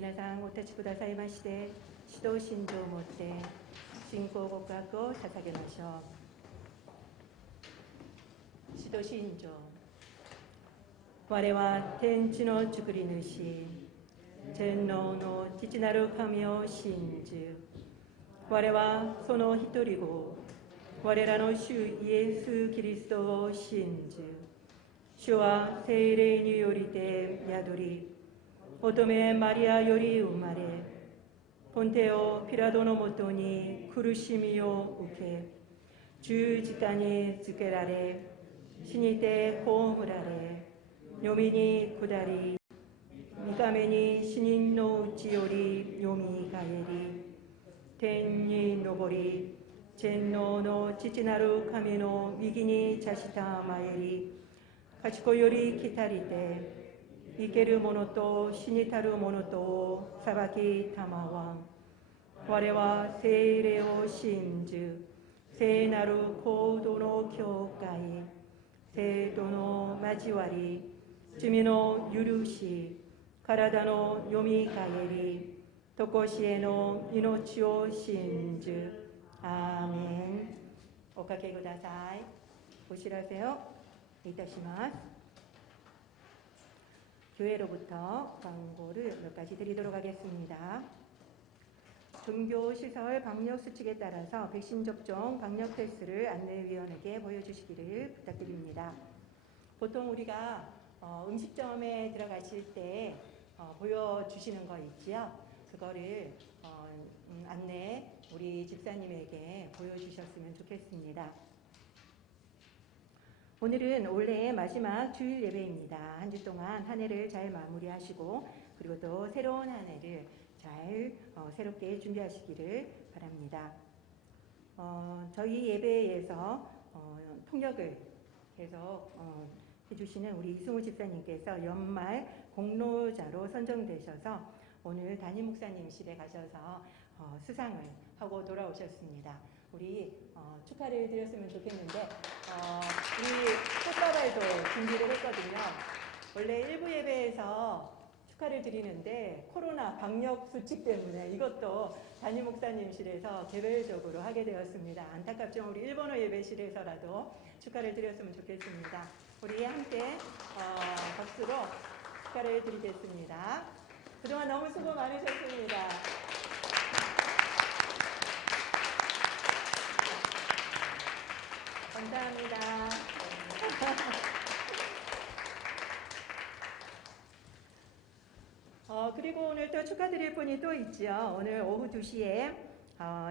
皆さんお立ちくださいまして、使徒信条をもって信仰告白を捧げましょう。使徒信条。我は天地の作り主、天皇の父なる神を信じ、我はその一人子、我らの主イエス・キリストを信じ、主は聖霊によりて宿り、乙女マリアより生まれ、ポンテオ・ピラトのもとに苦しみを受け、十字架につけられ、死にて葬られ、読みに下り、三日目に死人のうちよりよみがえり、天に昇り、天皇の父なる神の右に茶したまえり、賢より来たりて、生ける者と死にたる者とを裁きたまわん。我は聖霊を信じ、聖なる行動の教会、聖徒の交わり、罪の許し、体のよみがえり、とこしえの命を信じ。アーメン。おかけください。お知らせをいたします。교회로부터 광고를 몇 가지 드리도록 하겠습니다. 등교시설 방역수칙에 따라서 백신 접종 방역 패스를 안내위원에게 보여주시기를 부탁드립니다. 보통 우리가 음식점에 들어가실 때 보여주시는 거 있지요? 그거를 안내 우리 집사님에게 보여주셨으면 좋겠습니다. 오늘은 올해의 마지막 주일 예배입니다. 한 주 동안 한 해를 잘 마무리하시고 그리고 또 새로운 한 해를 잘 새롭게 준비하시기를 바랍니다. 저희 예배에서 통역을 계속 해주시는 우리 이승우 집사님께서 연말 공로자로 선정되셔서 오늘 담임 목사님실에 가셔서 수상을 하고 돌아오셨습니다. 우리 축하를 드렸으면 좋겠는데 우리 꽃다발도 준비를 했거든요. 원래 일부 예배에서 축하를 드리는데 코로나 방역 수칙 때문에 이것도 담임 목사님실에서 개별적으로 하게 되었습니다. 안타깝지만 우리 일본어 예배실에서라도 축하를 드렸으면 좋겠습니다. 우리 함께 박수로 축하를 드리겠습니다. 그동안 너무 수고 많으셨습니다. 감사합니다. 그리고 오늘 또 축하드릴 분이 또 있죠. 오늘 오후 2시에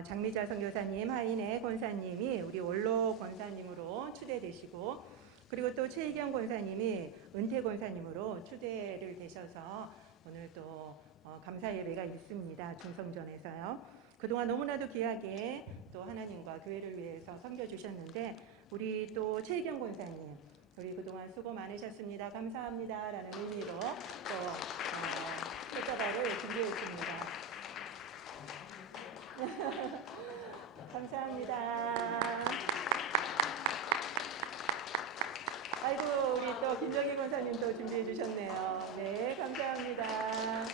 장미자 선교사님, 하인의 권사님이 우리 원로 권사님으로 추대되시고 그리고 또 최희경 권사님이 은퇴 권사님으로 추대를 되셔서 오늘 또 감사 예배가 있습니다. 중성전에서요. 그동안 너무나도 귀하게 또 하나님과 교회를 위해서 섬겨주셨는데 우리 또 최희경 권사님 우리 그동안 수고 많으셨습니다. 감사합니다. 라는 의미로 또 꽃다발을 준비했습니다. 감사합니다. 아이고 우리 또 김정희 권사님도 준비해 주셨네요. 네, 감사합니다.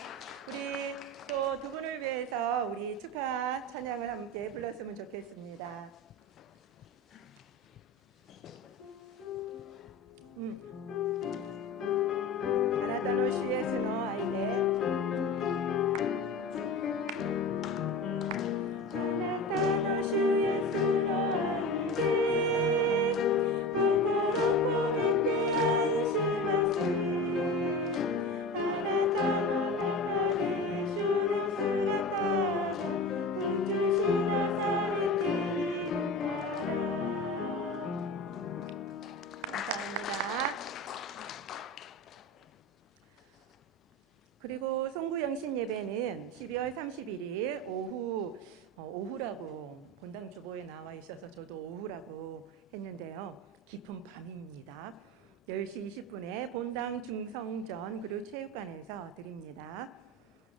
우리 또 두 분을 위해서 우리 축하 찬양을 함께 불렀으면 좋겠습니다. 아나타노 시에스노 아이네 그리고 송구영신 예배는 12월 31일 오후라고 본당 주보에 나와 있어서 저도 오후라고 했는데요. 깊은 밤입니다. 10시 20분에 본당 중성전 그리고 체육관에서 드립니다.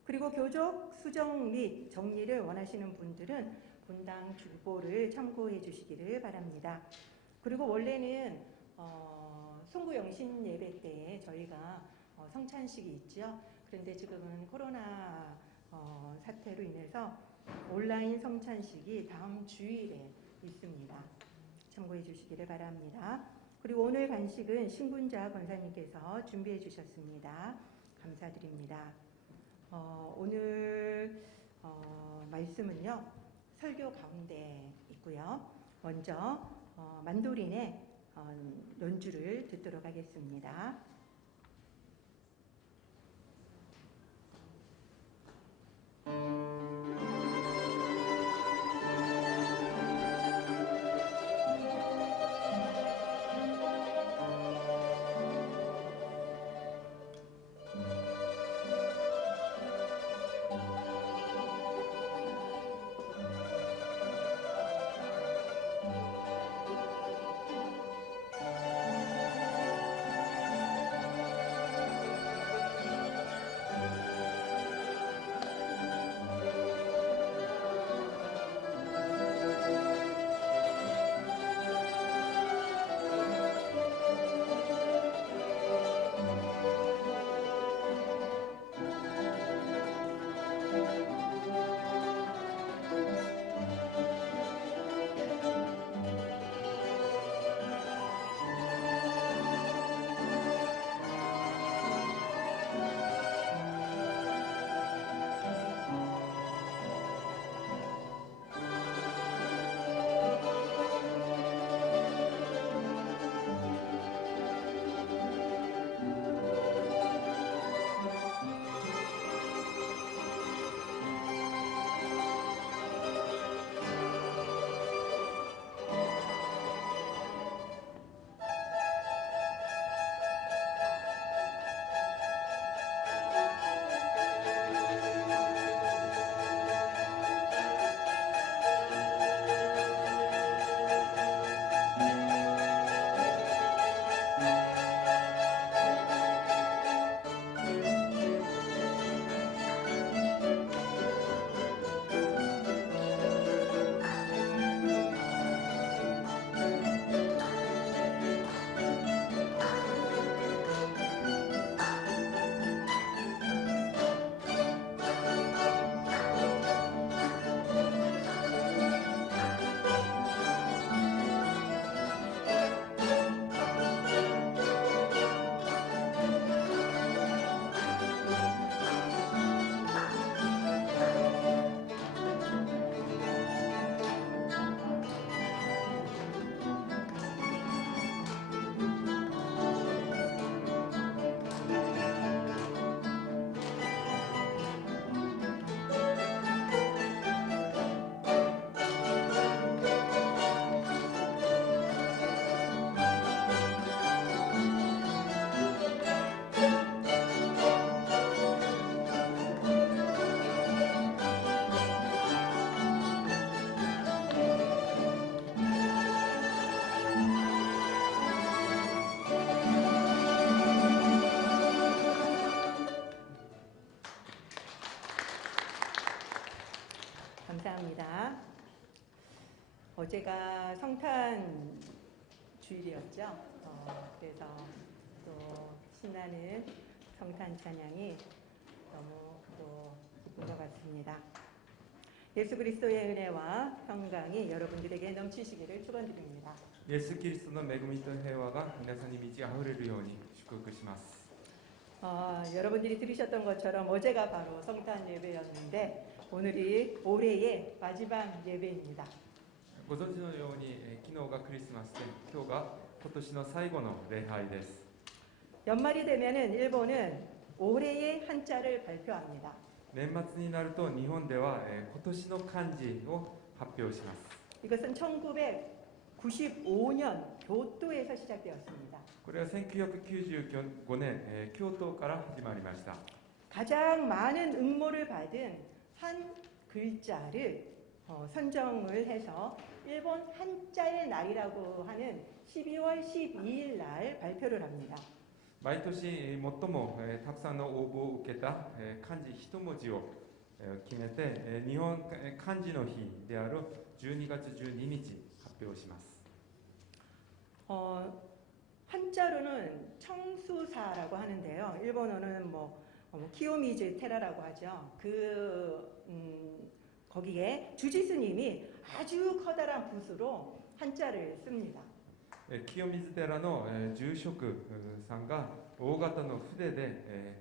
그리고 교적 수정 및 정리를 원하시는 분들은 본당 주보를 참고해 주시기를 바랍니다. 그리고 원래는 송구영신 예배 때 저희가 성찬식이 있죠. 그런데 지금은 코로나 사태로 인해서 온라인 성찬식이 다음 주일에 있습니다. 참고해 주시기를 바랍니다. 그리고 오늘 간식은 신군자 권사님께서 준비해 주셨습니다. 감사드립니다. 오늘 말씀은요, 설교 가운데 있고요. 먼저 만도린의 연주를 듣도록 하겠습니다. 감사합니다. 어제가 성탄 주일이었죠. 그래서 또 신나는 성탄 찬양이 너무 또 기쁜 것 같습니다. 예수 그리스도의 은혜와 평강이 여러분들에게 넘치시기를 축원드립니다. イエス・キリストの恵みと平和が皆さんに満ち溢れるように祝福します。 여러분들이 들으셨던 것처럼 어제가 바로 성탄 예배였는데 오늘이 올해의 마지막 예배입니다. ご存知のように、昨日がクリスマスで今日が今年の最後の礼拝です。 연말이 되면은 일본은 올해의 한자를 발표합니다. 年末になると日本では、今年の漢字を発表します。 이것은 1995년 교토에서 시작되었습니다. これは1995年、京都から始まりました。 가장 많은 응모를 받은 한 글자를 선정을 해서 일본 한자의 날이라고 하는 12월 12일 날 발표를 합니다. 毎年最も、たくさんの応募を受けた、漢字一文字を、決めて、日本漢字の日である12月12日発表します。 한자로는 청수사라고 하는데요. 일본어는 키요미즈 테라라고 하죠. 거기에 주지 스님이 아주 커다란 붓으로 한자를 씁니다. 清水寺の住職さんが大型の筆で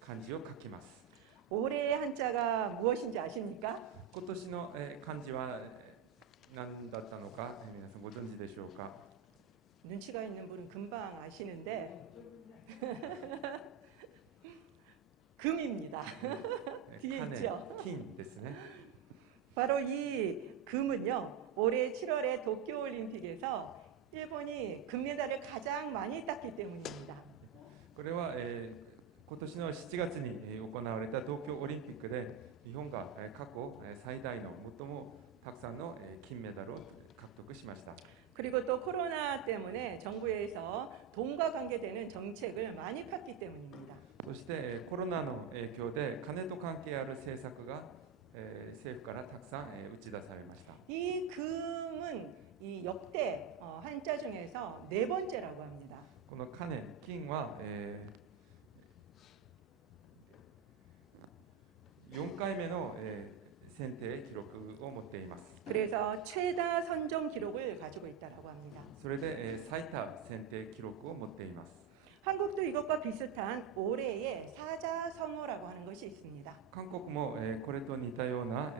漢字を書きます。 올해의 한자가 무엇인지 아십니까? 今年の漢字は何だったのか皆さんご存知でしょうか。 눈치가 있는 분은 금방 아시는데 금입니다. 뒤에 金 있죠. 金ですね。 바로 이 금은요. 올해 7월에 도쿄올림픽에서 일본이 금메달을 가장 많이 땄기 때문입니다. これは今年の7月に行われた東京オリンピックで日本が過去最大の最もたくさんの金メダルを獲得しました。 그리고 또 코로나 때문에 정부에서 돈과 관계되는 정책을 많이 폈기 때문입니다. そしてコロナの影響で金と関係ある政策が政府からたくさん打ち出されました。 이 금은 이 역대 한자 중에서 네 번째라고 합니다. この金金は4回目の選定記録を持っています。 그래서 최다 선정 기록을 가지고 있다라고 합니다. それで最多選定記録を持っています。 한국도 이것과 비슷한 올해의 사자성어라고 하는 것이 있습니다. 韓国もこれと似たような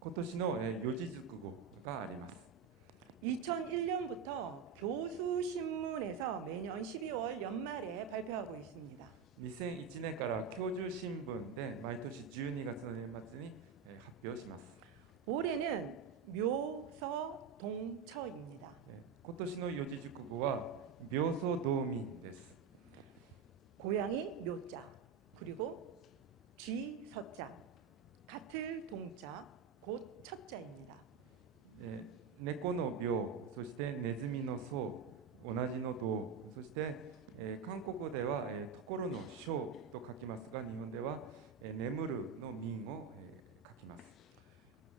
今年の四字熟語があります。 2001년부터 교수신문에서 매년 12월 연말에 발표하고 있습니다. 2001年から教授新聞で毎年12月の年末に発表します。 올해는 묘서동처입니다. 今年の四字熟語は病巣道民です。 고양이 묘자 그리고 쥐서자 같을 동자 곧 첫자입니다. 猫の病、そしてネズミの巣、同じの道、そして韓国ではところの章と書きますが、日本では眠るの民を書きます。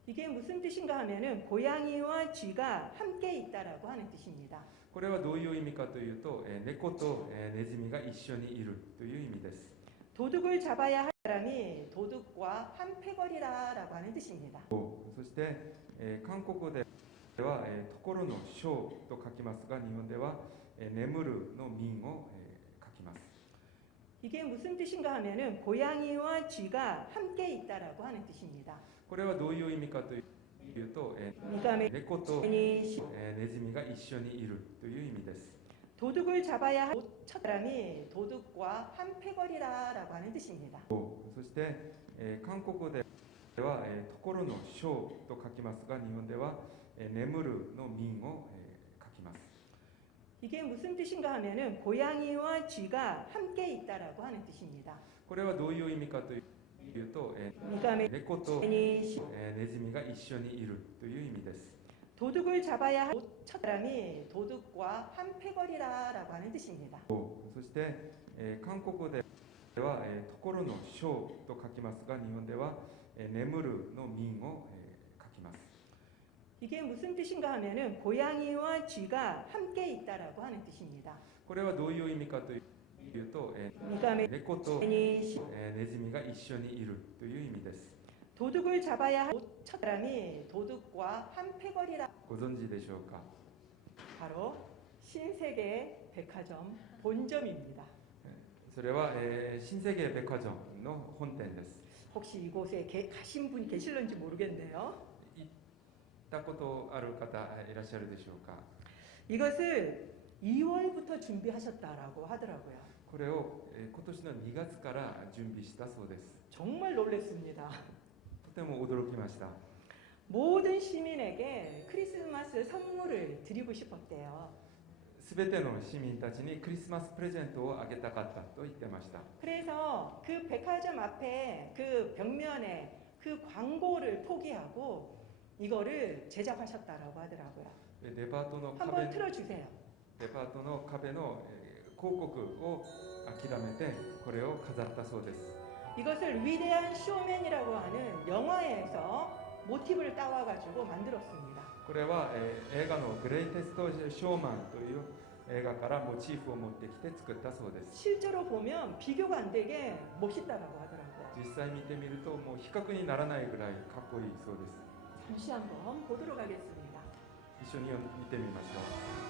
이게 무슨 뜻인가 하면은 고양이와 쥐가 함께 있다라고 하는 뜻입니다. これはどういう意味かというと、猫とネズミが一緒にいるという意味です。 도둑을 잡아야 할 사람이 도둑과 한패거리라라고 하는 뜻입니다. そして、韓国ではところの章と書きますが、日本では眠るの民を書きます。 이게 무슨 뜻인가 하면은 고양이와 쥐가 함께 있다라고 하는 뜻입니다. これはどういう意味かというと、 이감의 猫とネズミが一緒にいるという意味です。 도둑을 잡아야 할 첫 사람이 도둑과 한패거리라라고 하는 뜻입니다. そして、韓国ではところの章と書きますが、日本では眠るの民を書きます。 이게 무슨 뜻인가 하면은 고양이와 쥐가 함께 있다라고 하는 뜻입니다. これはどういう意味かというと、 이감의 猫とネズミが一緒にいるという意味です。 도둑을 잡아야 할 첫 사람이 도둑과 한패거리라라고 하는 뜻입니다. そして、韓国ではところの章と書きますが、日本では眠るの民を書きます。 이게 무슨 뜻인가 하면은 고양이와 쥐가 함께 있다라고 하는 뜻입니다. これはどういう意味かというと、 이감의 猫とネズミが一緒にいるという意味です。 도둑을 잡아야 할 첫 사람이 도둑과 한패거리라 ご存知でしょうか。 바로 신세계 백화점 본점입니다. それは、新世界백화점の本店です。 혹시 이곳에 가신 분이 계실런지 모르겠네요. 行ったことある方いらっしゃるでしょうか。 이것을 2월부터 준비하셨다라고 하더라고요. これを、今年の2月から準備したそうです。 정말 놀랐습니다. とても驚きました。 모든 시민에게 크리스마스 선물을 드리고 싶었대요. すべての市民たちにクリスマスプレゼントをあげたかったと言ってました。 그래서 그 백화점 앞에 그 벽면에 그 광고를 포기하고 이거를 제작하셨다라고 하더라고요. デパートの 한번 壁 틀어주세요. デパートの壁の広告を諦めてこれを飾ったそうです。 이것을 위대한 쇼맨이라고 하는 영화에서 모티브를 따와가지고 만들었습니다. これは、映画のグレイテストショーマンという映画からモチーフを持ってきて作ったそうです。 실제로 보면 비교가 안 되게 멋있다라고 하더라고요. 実際見てみるともう比較にならないぐらいかっこいいそうです。 잠시 한번 보도록 하겠습니다. 一緒に見てみましょう。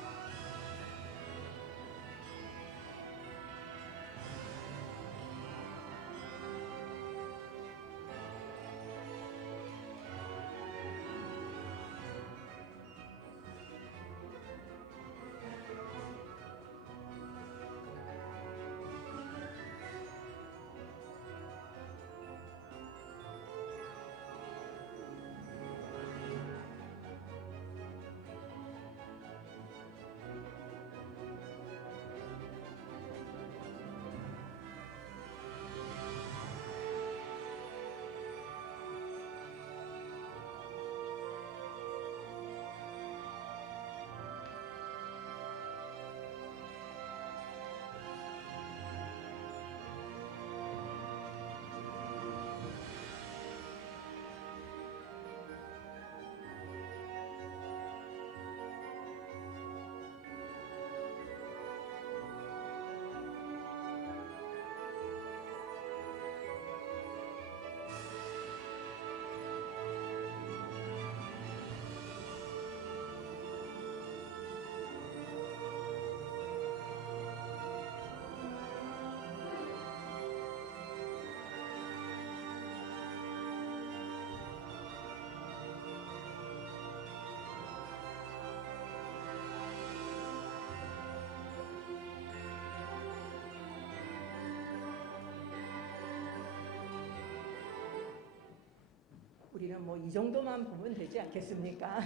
우리는 뭐 이 정도만 보면 되지 않겠습니까?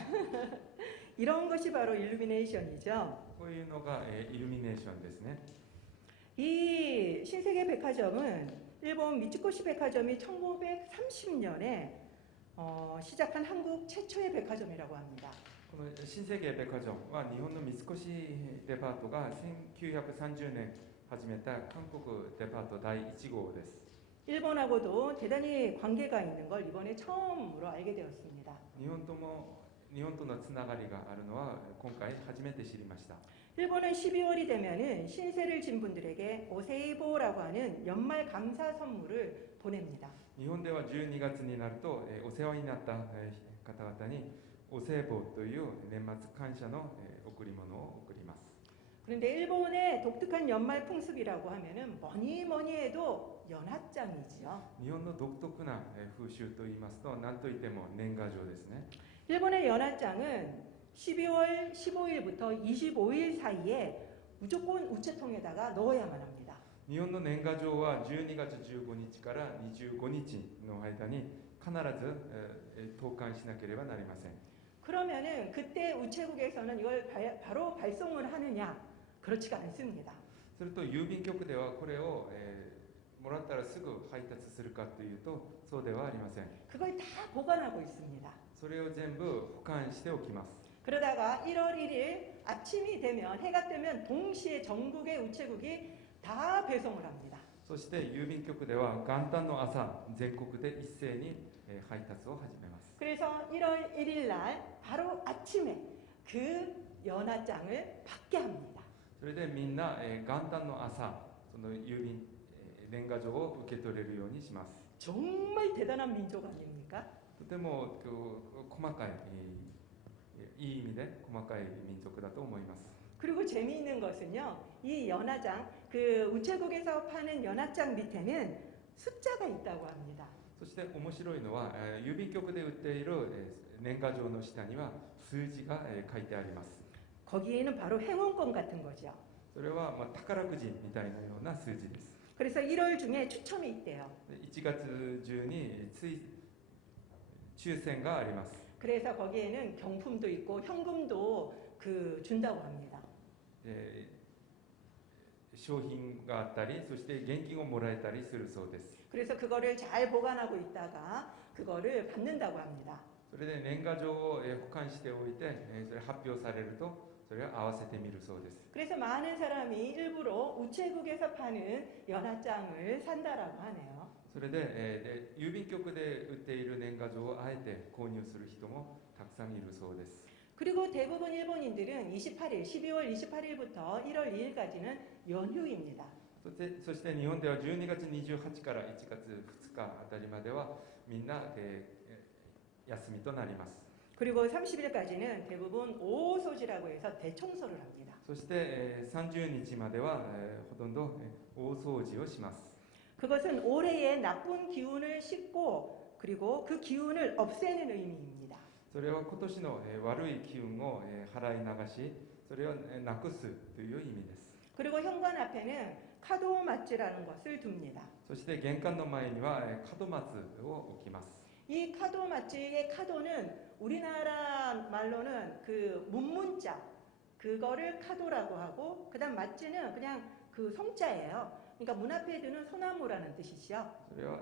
이런 것이 바로 일루미네이션이죠. こういうのが、イルミネーションですね。 이 신세계 백화점은 일본 미츠코시 백화점이 1930년에 시작한 한국 최초의 백화점이라고 합니다. この新世紀백화점は日本の三越デパートが1930年始めた韓国デパート第1号です。 일본하고도 대단히 관계가 있는 걸 이번에 처음으로 알게 되었습니다. 日本とのつながりがあるのは今回初めて知りました。 일본은 12월이 되면은 신세를 진 분들에게 오세이보라고 하는 연말 감사 선물을 보냅니다. 日本では12月になると、お世話になった方々にお歳暮という年末感謝の贈り物を贈ります。 그런데 일본의 독특한 연말 풍습이라고 하면은 뭐니 해도 연합장이지요. 日本の独特な風習といいますと何といっても年賀状ですね。 일본의 연합장은 12월 15일부터 25일 사이에 무조건 우체통에다가 넣어야만 합니다. 日本の年賀状は12月15日から25日の間に必ず投函しなければなりません。 그러면은 그때 우체국에서는 이걸 바로 발송을 하느냐? 그렇지가 않습니다. すると郵便局ではこれを、もらったらすぐ配達するかというとそうではありません。 그걸 다 보관하고 있습니다. それを全部保管しておきます。 그러다가 1월 1일 아침이 되면 해가 뜨면 동시에 전국의 우체국이 다 배송을 합니다. そして郵便局では元旦の朝全国で一斉に配達を始めます。 그래서 1월 1일 날 바로 아침에 그 연하장을 받게 합니다. それでみんな元旦の朝その郵便年賀状を受け取れるようにします。 정말 대단한 민족 아닙니까? とても細かいいい意味で細かい民族だと思います。 그리고 재미있는 것은요, 이 연하장, 그 우체국에서 파는 연하장 밑에는 숫자가 있다고 합니다. そして面白いのは郵便局で売っている年賀状の下には数字が書いてあります。 거기에는 바로 행운권 같은 거죠. それは宝くじみたいなような数字です。 그래서 1월 중에 추첨이 있대요. 1月中に抽選があります。 그래서 거기에는 경품도 있고 현금도 준다고 합니다. 商品があったり、そして現金をもらえたりするそうです。 그래서 그거를 잘 보관하고 있다가 그거를 받는다고 합니다. それで年賀状を保管しておいて、それ発表されるとそれを合わせてみるそうです。 그래서 많은 사람이 일부러 우체국에서 파는 연하장을 산다라고 하네요. それで、郵便局で売っている年賀状をあえて購入する人もたくさんいるそうです。 그리고 대부분 일본인들은 12월 28일부터 1월 2일까지는 연휴입니다. そして日本では12月28から1月2日あたりまではみんな、休みとなります。 그리고 30일까지는 대부분 오소지라고 해서 대청소를 합니다. そして、30日までは、ほとんど、大掃除をします。 그것은 올해의 나쁜 기운을 씻고 그리고 그 기운을 없애는 의미입니다. それは今年の、悪い機運を、払い流し、それを、なくすという意味です。 그리고 현관 앞에는 카도마츠라는 것을 둡니다. そして玄関の前には、門松を置きます。 이 카도마츠의 카도는 우리나라 말로는 그 문문자 그거를 카도라고 하고 그다음 마츠는 그냥 그 송자예요. 그러니까 문 앞에 두는 소나무라는 뜻이죠. それは、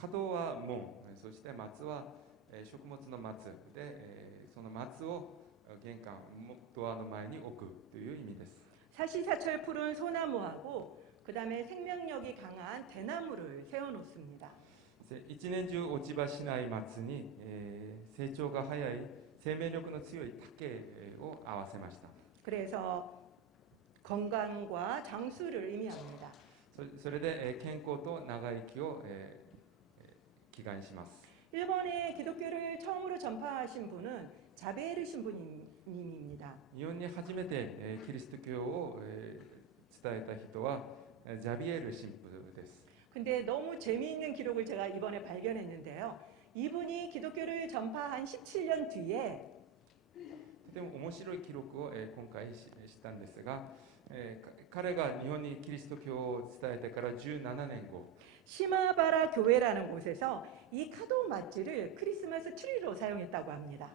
門は門、そして松は、食物の松で、その松を玄関ドアの前に置くという意味です。 사시사철 푸른 소나무하고 그다음에 생명력이 강한 대나무를 세워놓습니다. 一年中落ち葉しない松に、成長が早い生命力の強い竹を合わせました。 그래서 건강과 장수를 의미합니다. それで、健康と長生きを、祈願します。 일본에 기독교를 처음으로 전파하신 분은 자베르 신부님입니다. 日本に初めて、キリスト教を、伝えた人はザビエル神父です。 근데 너무 재미있는 기록을 제가 이번에 발견했는데요. 이분이 기독교를 전파한 17년 뒤에 とても面白い記録を、今回したんですが、彼が日本にキリスト教を伝えてから17年後 시마바라 교회라는 곳에서 이 카도마츠를 크리스마스 트리로 사용했다고 합니다.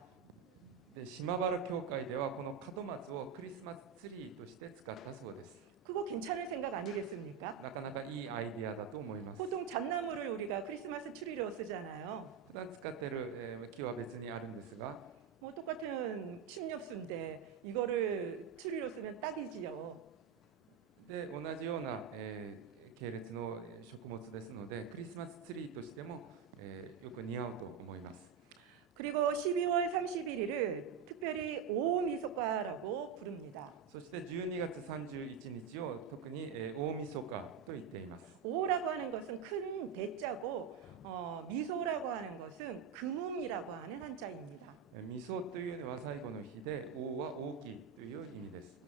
で島原教会ではこの門松をクリスマスツリーとして使ったそうです。 그거 괜찮은 생각 아니겠습니까? なかなかいいアイデアだと思います。 보통 잣나무를 우리가 크리스마스 트리로 쓰잖아요. 普段使っている、木は別にあるんですが、 뭐 똑같은 침엽수인데 이거를 트리로 쓰면 딱이지요. で同じような、系列の食物ですのでクリスマスツリーとしても、よく似合うと思います。 그리고 12월 31일을 특별히 오미소가라고 부릅니다. そして12月31日を特に、大晦日と言っています。 오라고 하는 것은 큰 대자고 미소라고 하는 것은 금음이라고 하는 한자입니다. 味噌というのは最後の日で、大は大きいという意味です。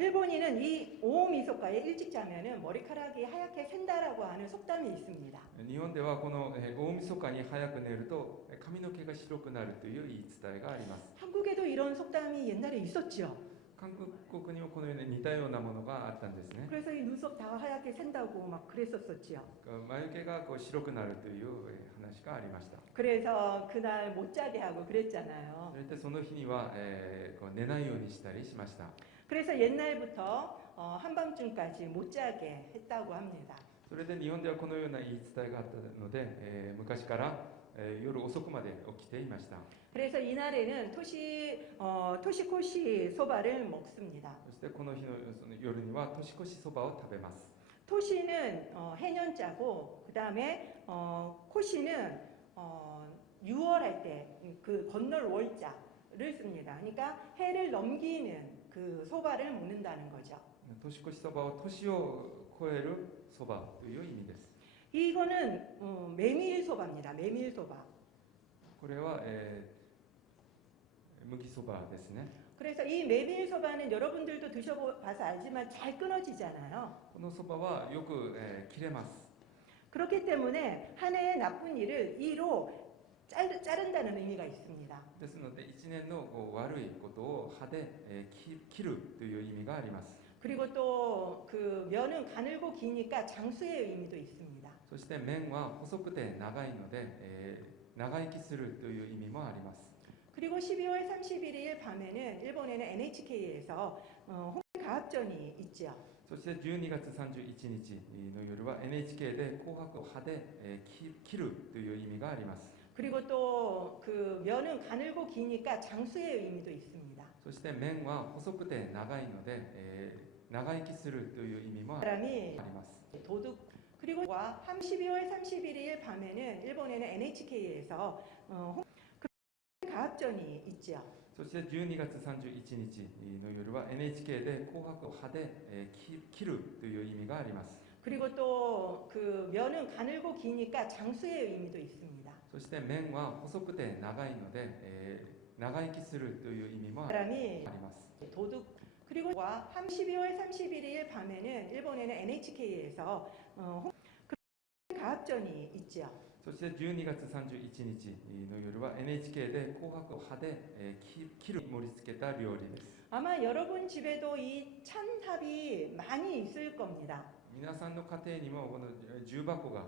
일본인은 이 오미소가에 일찍 자면은 머리카락이 하얗게 샌다라고 하는 속담이 있습니다. 日本ではこの、大晦日に早く寝ると髪の毛が白くなるという言い伝えがあります。 한국에도 이런 속담이 옛날에 있었죠. 韓国にもこのように似たようなものがあったんですね。 그래서 이 눈썹 다 하얗게 샌다고 막 그랬었었지요. 眉毛がこう白くなるという話がありました。 그래서 그날 못 자게 하고 그랬잖아요. それでその日には、こう寝ないようにしたりしました。 그래서 옛날부터 한밤중까지 못 자게 했다고 합니다. それで日本ではこのような言い伝えがあったので、昔から、夜遅くまで起きていました。 그래서 이날에는 토시코시 소바를 먹습니다. そしてこの日のその夜には年越しそばを食べます。 토시는 해년자고 그 다음에 코시는 6월할 때 그 건널 월자를 씁니다. 그러니까 해를 넘기는 그 소바를 먹는다는 거죠. 年越しそばを年を超えるそばという意味です。 이거는 메밀 소바입니다. 메밀 소바. これは、麦そばですね。 그래서 이 메밀 소바는 여러분들도 드셔봐서 알지만 잘 끊어지잖아요. このそばはよく、切れます。 그렇기 때문에 한 해의 나쁜 일을 이로 자른다는 의미가 있습니다. ですので一年のこう悪いことを歯で、切るという意味があります。 그리고 또 그 면은 가늘고 기니까 장수의 의미도 있습니다. そして麺は細くて長いので、長生きするという意味もあります。 그리고 12월 31일 밤에는 일본에는 NHK에서 가합전이 있죠. そして12月31日の夜は NHK で紅白を歯で、切るという意味があります。 그리고 또 그 면은 가늘고 기니까 장수의 의미도 있습니다. そして麺は細くて長いので、長生きするという意味もあり 사람이 ます。 도둑 그리고 12월 31일 밤에는 일본에는 NHK에서 가합전이 있죠. そして12月31日の夜は NHK で紅白を歯で切るという意味があります。 그리고 또 그 면은 가늘고 기니까 장수의 의미도 있습니다. そして麺は細くて長いので、長生きするという意味もあり 사람이 ます。 도둑 그리고 12월 31일 밤에는 일본에는 NHK에서 가학전이 있죠. そして12月31日の夜は NHK で紅白を歯で切る盛り付けた料理です。 아마 여러분 집에도 이 찬합이 많이 있을 겁니다. 皆さんの家庭にもこの重箱が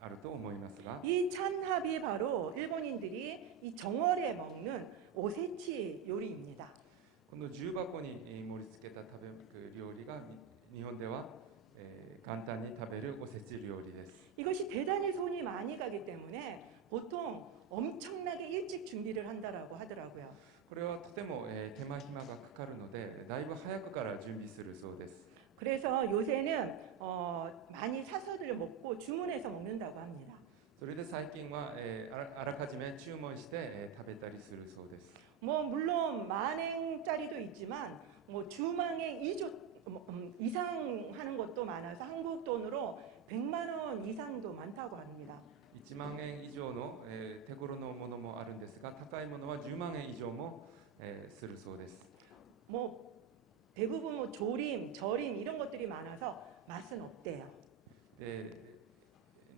あると思いますが、 이 찬합이 바로 일본인들이 이 정월에 먹는 오세치 요리입니다. この重箱に盛り付けた料理が日本では簡単に食べるおせち料理です。 이것이 대단히 손이 많이 가기 때문에 보통 엄청나게 일찍 준비를 한다라고 하더라고요. これはとても手間暇がかかるのでだいぶ早くから準備するそうです。 그래서 요새는 많이 사서들 먹고 주문해서 먹는다고 합니다. それで最近はあらかじめ注文して食べたりするそうです。 뭐 물론 만행짜리도 있지만 뭐 주망에 이상 하는 것도 많아서 한국 돈으로 100만 원 이상도 많다고 합니다. 1万円以上の手頃のものもあるんですが、高いものは10万円以上もするそうです。 뭐 대부분 뭐 조림, 절임 이런 것들이 많아서 맛은 없대요. で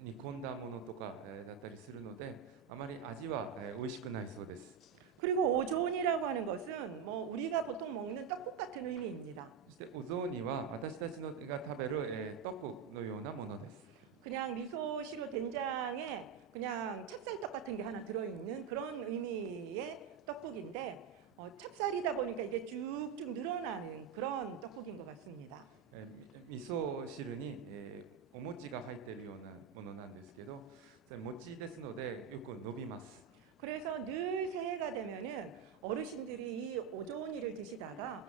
煮込んだものとかだったりするので、あまり味は美味しくないそうです。 그리고 오존이라고 하는 것은 뭐 우리가 보통 먹는 떡국 같은 의미입니다. そしてお雑煮は私たちが食べる떡국のようなものです。 그냥 미소 시루 된장에 그냥 찹쌀떡 같은 게 하나 들어있는 그런 의미의 떡국인데 찹쌀이다 보니까 이게 쭉쭉 늘어나는 그런 떡국인 것 같습니다. 味噌汁にお餅が入っているようなものなんですけど、それ餅ですのでよく伸びます。 그래서 늘 새해가 되면은 어르신들이 이 오존이를 드시다가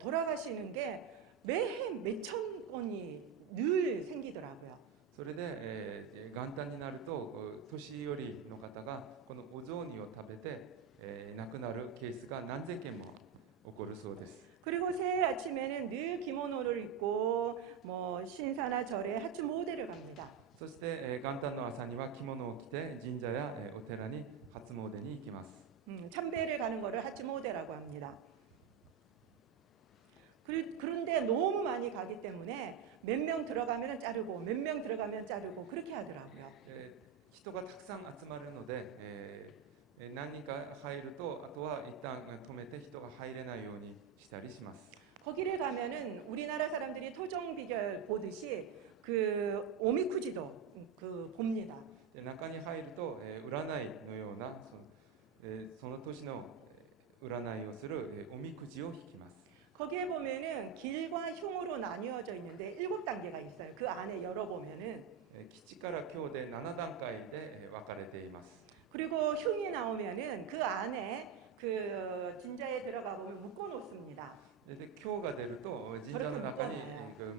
돌아가시는 게 매해 몇천 건이 늘 생기더라고요. それで、元旦になると年寄りの方がこのお雑煮を食べて、亡くなるケースが何千件も起こるそうです。 그리고 새해 아침에는 늘 기모노를 입고 뭐 신사나 절에 하츠 모델을 갑니다. そして、元旦の朝には着物を着て神社や、お寺に初詣に行きます。 참배를 가는 거를 하츠 모델이라고 합니다. 그런데 너무 많이 가기 때문에 몇 명 들어가면 자르고 몇 명 들어가면 자르고 그렇게 하더라고요. 人がたくさん集まるので、何人か入るとあとは一旦止めて人が入れないようにしたりします。 거기를 가면은 우리나라 사람들이 토종 비결 보듯이 그 오미쿠지도 봅니다. 中に入ると、占いのようなその年の占いをする、おみくじを引きます。 거기에 보면은 길과 흉으로 나뉘어져 있는데 7단계가 있어요. 그 안에 열어보면은 吉から凶で7段階で分かれています。 그리고 흉이 나오면은 그 안에 그 진자에 들어가 보면 묶어 놓습니다. で凶が出ると神社の中に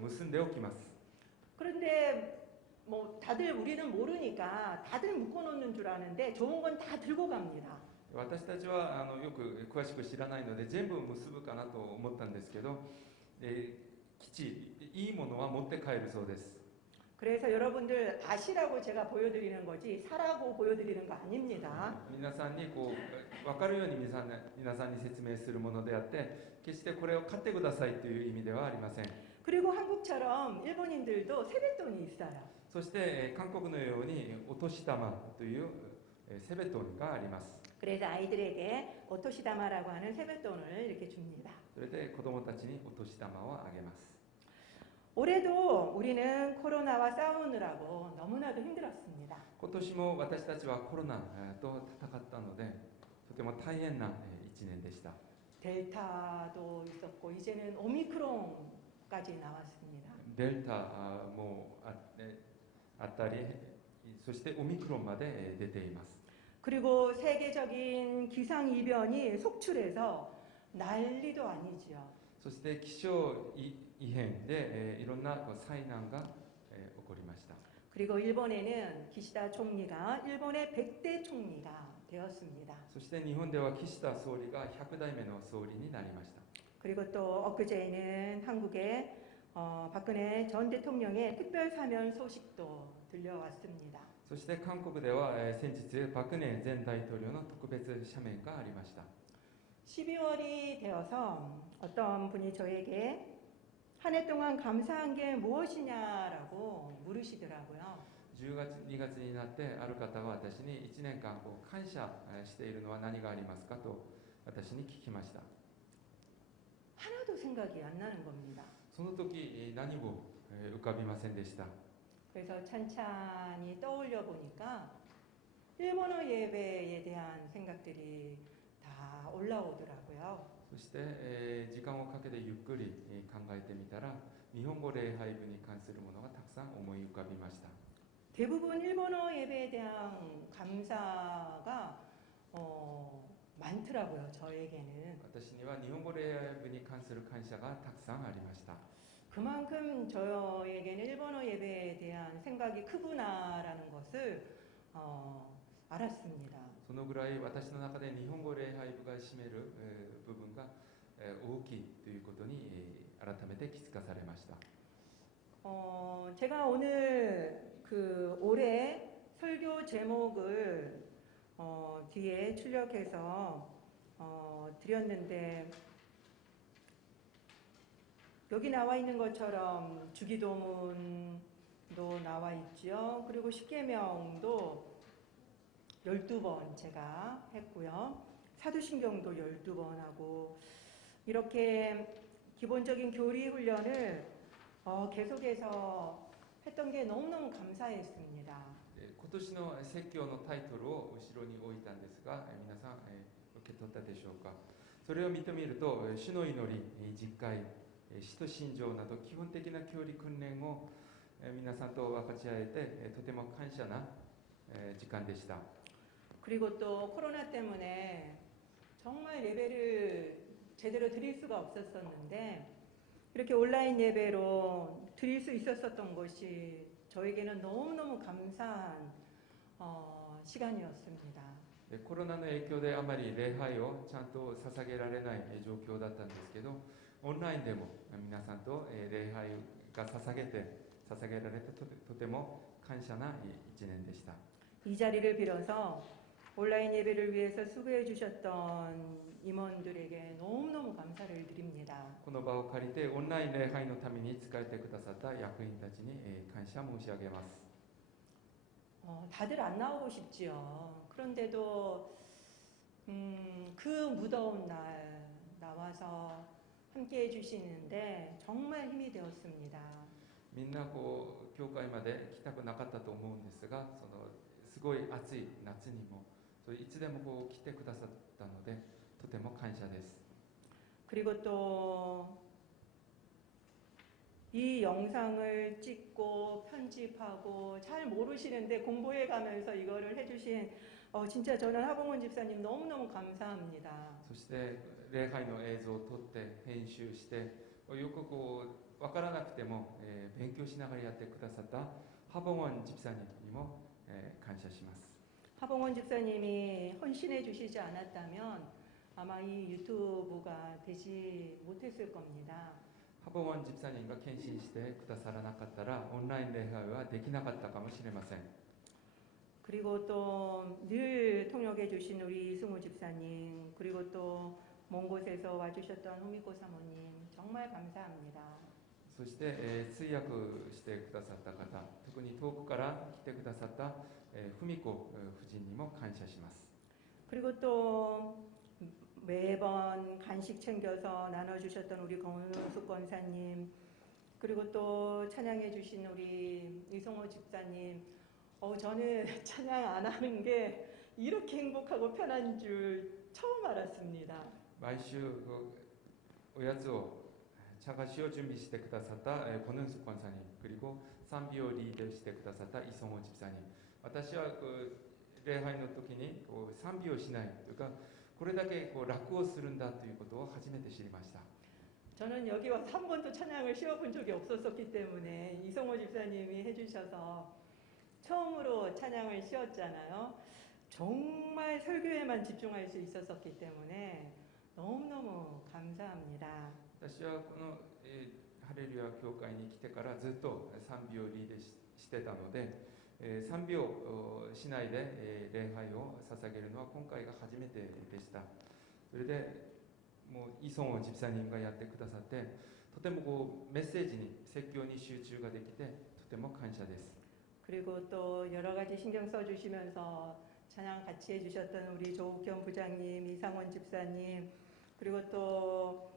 結んでおきます。 그런데 뭐 다들 우리는 모르니까 다들 묶어 놓는 줄 아는데 좋은 건 다 들고 갑니다. 私たちはよく詳しく知らないので全部結ぶかなと思ったんですけど、いいものは持って帰るそうです。 그래서 여러분들 아시라고 제가 보여드리는 거지 사라고 보여드리는 거 아닙니다. 皆さんにこう分かるように皆さんに説明するものであって決してこれを買ってくださいという意味ではありません。 그리고 한국처럼 일본인들도 세뱃돈이 있어요. そして韓国のようにお年玉というセベトンがあります。 그래서 아이들에게 오토시다마라고 하는 세뱃돈을 이렇게 줍니다. それで子供たちにお年玉をあげます。 올해도 우리는 코로나와 싸우느라고 너무나도 힘들었습니다. 今年も私たちはコロナと戦ったのでとても大変な1年でした。 델타도 있었고 이제는 오미크론까지 나왔습니다. デルタもあったり、そしてオミクロンまで出ています。 그리고 세계적인 기상이변이 속출해서 난리도 아니지요. そして気象異変で、いろんな災難が、起こりました。 그리고 일본에는 기시다 총리가 일본의 100대 총리가 되었습니다. そして日本では岸田総理が100代目の総理になりました。 그리고 또 엊그제에는 한국에 박근혜 전 대통령의 특별 사면 소식도 들려왔습니다. そして韓国では先日パク・クネ前大統領の特別赦免がありました。 12월이 되어서 어떤 분이 저에게 한 해 동안 감사한 게 무엇이냐라고 물으시더라고요. 10月2月になってある方は私に1年間感謝しているのは何がありますかと私に聞きました。 하나도 생각이 안 나는 겁니다. その時何も浮かびませんでした。 그래서 찬찬히 떠올려 보니까 일본어 예배에 대한 생각들이 다 올라오더라고요. そして、時間をかけてゆっくり考えてみたら日本語礼拝部に関するものがたくさん思い浮かびました。 대부분 일본어 예배에 대한 감사가 많더라고요. 저에게는. 私には日本語礼拝部に関する感謝がたくさんありました。 그만큼 저에게는 일본어 예배에 대한 생각이 크구나라는 것을 알았습니다. そのぐらい私の中で日本語礼拝部が占める部分が大きいということに改めて気づかされました。 제가 오늘 그 올해 설교 제목을 뒤에 출력해서 드렸는데 여기 나와 있는 것처럼 주기도문도 나와 있죠. 그리고 십계명도 12번 제가 했고요. 사도신경도 12번 하고 이렇게 기본적인 교리 훈련을 계속해서 했던 게 너무너무 감사했습니다. 今年の説教のタイトルを後ろに置いたんですが、皆さん受け取ったでしょうか。それを見てみると、主の祈り、実会、使徒信条など基本的な教理訓練を皆さんと分かち合えてとても感謝な時間でした。 그리고 또 코로나 때문에 정말 예배를 제대로 드릴 수가 없었었는데 이렇게 온라인 예배로 드릴 수 있었던 것이 저에게는 너무너무 감사한 시간이었습니다. コロナの影響であまり礼拝をちゃんと捧げられない状況だったんですけど、オンラインでも皆さんと礼拝が捧げられてとても感謝な一年でした。 이 자리를 빌어서 온라인 예배를 위해서 수고해 주셨던 임원들에게 너무너무 감사를 드립니다. この場を借りてオンライン礼拝のために使えてくださった役員たちに感謝申し上げます。 다들 안 나오고 싶지요. 그런데도 그 무더운 날 나와서 함께 해주시는데 정말 힘이 되었습니다. みんな教会まで来たくなかったと思うんですが、すごい暑い夏にもいつでも来てくださったのでとても感謝です。 그리고 또 이 영상을 찍고 편집하고 잘 모르시는데 공부해 가면서 이거를 해주신 진짜 저는 하봉원 집사님 너무너무 감사합니다. そして礼拝の映像を撮って編集してよく分からなくても勉強しながらやってくださったハボゴン집사님にも感謝します。 하봉원 집사님이 헌신해 주시지 않았다면 아마 이 유튜브가 되지 못했을 겁니다. ハボゴン집사님が献身してくださらなかったらオンライン礼拝はできなかったかもしれません。 그리고 또 늘 통역해 주신 우리 이승우 집사님 그리고 또 먼 곳에서 와주셨던 후미코 사모님 정말 감사합니다. そして、通訳してくださった方、特に遠くから来てくださった文子夫人にも感謝します。 그리고 또 매번 간식 챙겨서 나눠주셨던 우리 권숙 권사님 그리고 또 찬양해 주신 우리 이성호 집사님 저는 찬양 안 하는 게 이렇게 행복하고 편한 줄 처음 알았습니다. 毎週おやつを茶菓子を準備してくださったコヌンスコンさんに、그리고賛美をリードしてくださったイソモジプさんに、私は礼拝の時に賛美をしないというか、これだけ楽をするんだということを初めて知りました。 저는 여기 와서 한 번도 찬양을 쉬어본 적이 없었기 때문에 이성호 집사님이 해주셔서 처음으로 찬양을 쉬었잖아요. 정말 설교에만 집중할 수 있었었기 때문에 너무너무 감사합니다. 私はこの、ハレルヤ教会に来てからずっと賛美をリードしてたので、賛美をしないで、礼拝を捧げるのは今回が初めてでした。それでもうイソンを집사님がやってくださって、とてもこうメッセージに説教に集中ができてとても感謝です。 그리고 또 여러 가지 신경 써주시면서 찬양 같이 해주셨던 우리 조욱현 부장님, 이상원 집사님, 그리고 또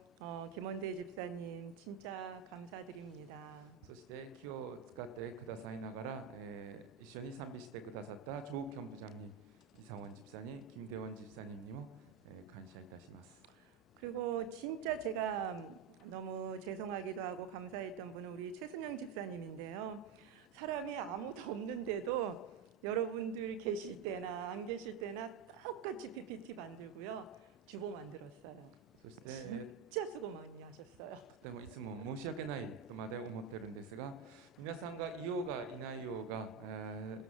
김원대 집사님 진짜 감사드립니다. そして気を使ってくださいながら、一緒に賛美してくださった조욱현 부장님, 이상원 집사님, 김대원 집사님にも、感謝いたします。 그리고 진짜 제가 너무 죄송하기도 하고 감사했던 분은 우리 최순영 집사님인데요. 사람이 아무도 없는데도 여러분들 계실 때나 안 계실 때나 똑같이 PPT 만들고요. 주보 만들었어요. そして、 진짜 수고 많이 하셨어요. とてもいつも申し訳ないとまで思ってるんですが、皆さんがいようがいないようが、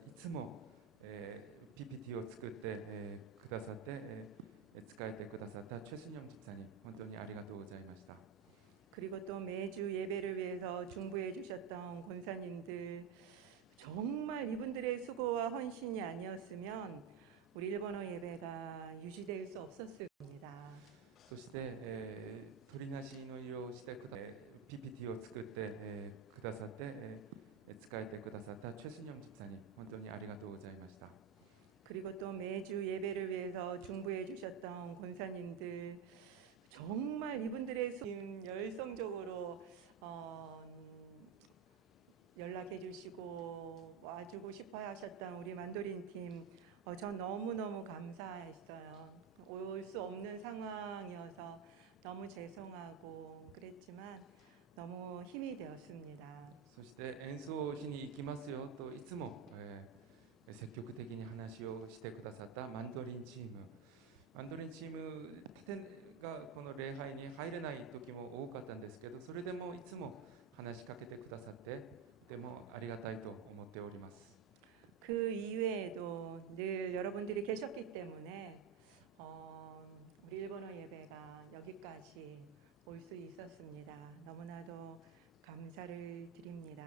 いつも、PPT を作って、くださって、使えてくださった최순영 집사님本当にありがとうございました。 그리고 또 매주 예배를 위해서 중보해 주셨던 권사님들 정말 이분들의 수고와 헌신이 아니었으면 우리 일본어 예배가 유지될 수 없었을 겁니다. そして、取りなし祈りをしてくださって、PPT を作って、くださって、使えてくださった최순영 집사님本当にありがとうございました。 그리고 또 매주 예배를 위해서 중보해 주셨던 권사님들 정말 이분들의 열성적으로 연락해 주시고 와주고 싶어 하셨던 우리 만도린 팀, 전 너무너무 감사했어요. 올 수 없는 상황이어서 너무 죄송하고 그랬지만 너무 힘이 되었습니다. そして演奏しに行きますよといつも、積極的に話をしてくださったマンドリンチームがこの礼拝に入れない時も多かったんですけど、それでもいつも話しかけてくださってとてもありがたいと思っております。 그 이외에도 늘 여러분들이 계셨기 때문에 우리 일본어 예배가 여기까지 올 수 있었습니다. 너무나도 감사를 드립니다.